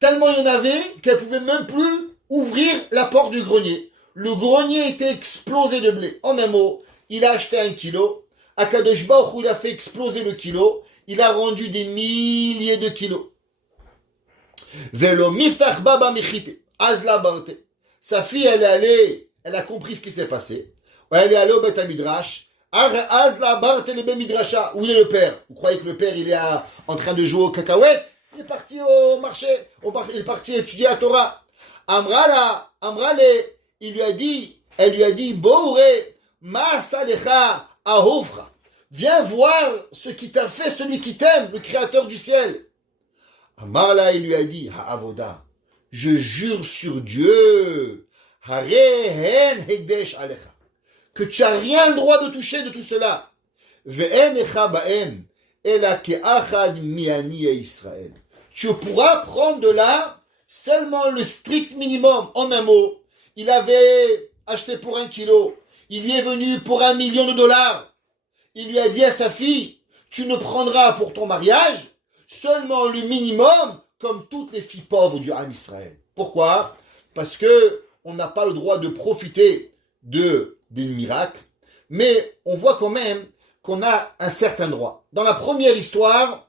Tellement il y en avait qu'elle pouvait même plus ouvrir la porte du grenier. Le grenier était explosé de blé. En un mot, il a acheté 1 kilo. Akadosh Baruch Hu, il a fait exploser le kilo. Il a rendu des milliers de kilos. Velo miftach baba michite. Azla barte. Sa fille, elle a compris ce qui s'est passé. Elle est allée au Beth Midrash. Azla barte le Bet Midrasha. Où est le père? Vous croyez que le père, il est en train de jouer aux cacahuètes? Il est parti au marché. Il est parti étudier la Torah. Amrale, elle lui a dit, Boure, ma salecha ahofra. Viens voir ce qui t'a fait, celui qui t'aime, le créateur du ciel. Amarla, il lui a dit, Ha'avoda, je jure sur Dieu, Harehen hekdesh alecha, que tu n'as rien le droit de toucher de tout cela. Ve'en echa ba'em, ela ke'achad mi'ani Israël. Tu pourras prendre de là seulement le strict minimum. En un mot, il avait acheté pour 1 kilo. il lui est venu pour $1 million. Il lui a dit à sa fille, tu ne prendras pour ton mariage seulement le minimum comme toutes les filles pauvres du Ham Israël. Pourquoi? Parce que on n'a pas le droit de profiter des miracles, mais on voit quand même qu'on a un certain droit. Dans la première histoire,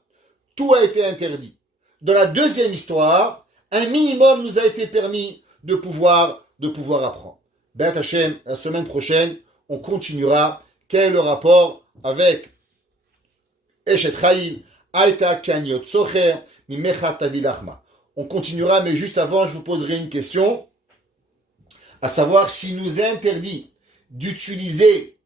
tout a été interdit. Dans la deuxième histoire, un minimum nous a été permis de pouvoir apprendre. Be'at Hashem, la semaine prochaine, on continuera. Quel est le rapport avec Eshet Chayil, Aita Kanyot Socher, Mimecha Tavilachma. On continuera, mais juste avant, je vous poserai une question, à savoir s'il nous est interdit d'utiliser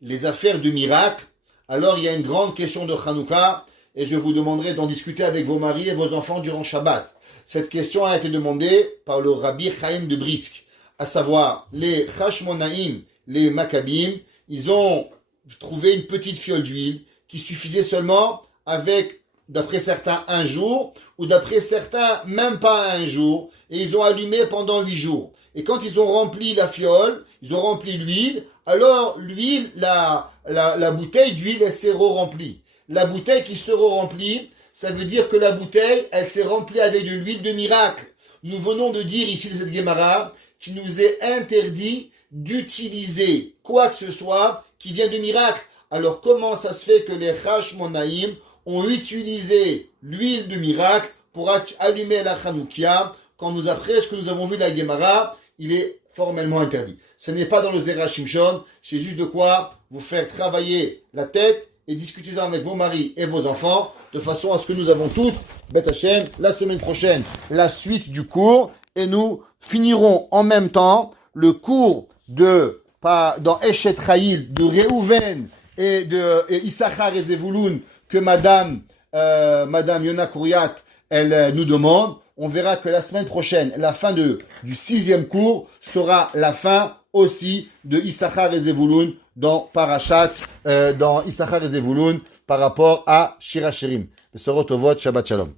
les affaires de miracle. Alors il y a une grande question de Hanouka, et je vous demanderai d'en discuter avec vos maris et vos enfants durant Shabbat. Cette question a été demandée par le Rabbi Chaim de Brisk, à savoir les Hashmonaïm, les Maccabim, ils ont trouvé une petite fiole d'huile qui suffisait seulement avec, d'après certains, 1 jour, ou d'après certains, même pas 1 jour, et ils ont allumé pendant 8 jours. Et quand ils ont rempli la fiole, ils ont rempli l'huile, alors l'huile, la bouteille d'huile, elle s'est re-remplie. La bouteille qui se re-remplit, ça veut dire que la bouteille, elle s'est remplie avec de l'huile de miracle. Nous venons de dire ici dans cette Gemara qu'il nous est interdit d'utiliser quoi que ce soit qui vient de miracle. Alors comment ça se fait que les Hashmonaïm ont utilisé l'huile de miracle pour allumer la Hanoukia quand après ce que nous avons vu de la Gemara, il est formellement interdit. Ce n'est pas dans le Zera Shimshon, c'est juste de quoi vous faire travailler la tête et discuter ça avec vos maris et vos enfants, de façon à ce que nous avons tous, Beth Hashem, la semaine prochaine, la suite du cours, et nous finirons en même temps le cours dans Eshet Chayil, de Reuven et Issachar et Zevulun, que Madame Yona Kouriat, elle nous demande. On verra que la semaine prochaine, la fin du 6e cours sera la fin aussi de Issachar et Zevulun dans Issachar et Zevulun par rapport à Shir HaShirim. Besorot Tovot, Shabbat Shalom.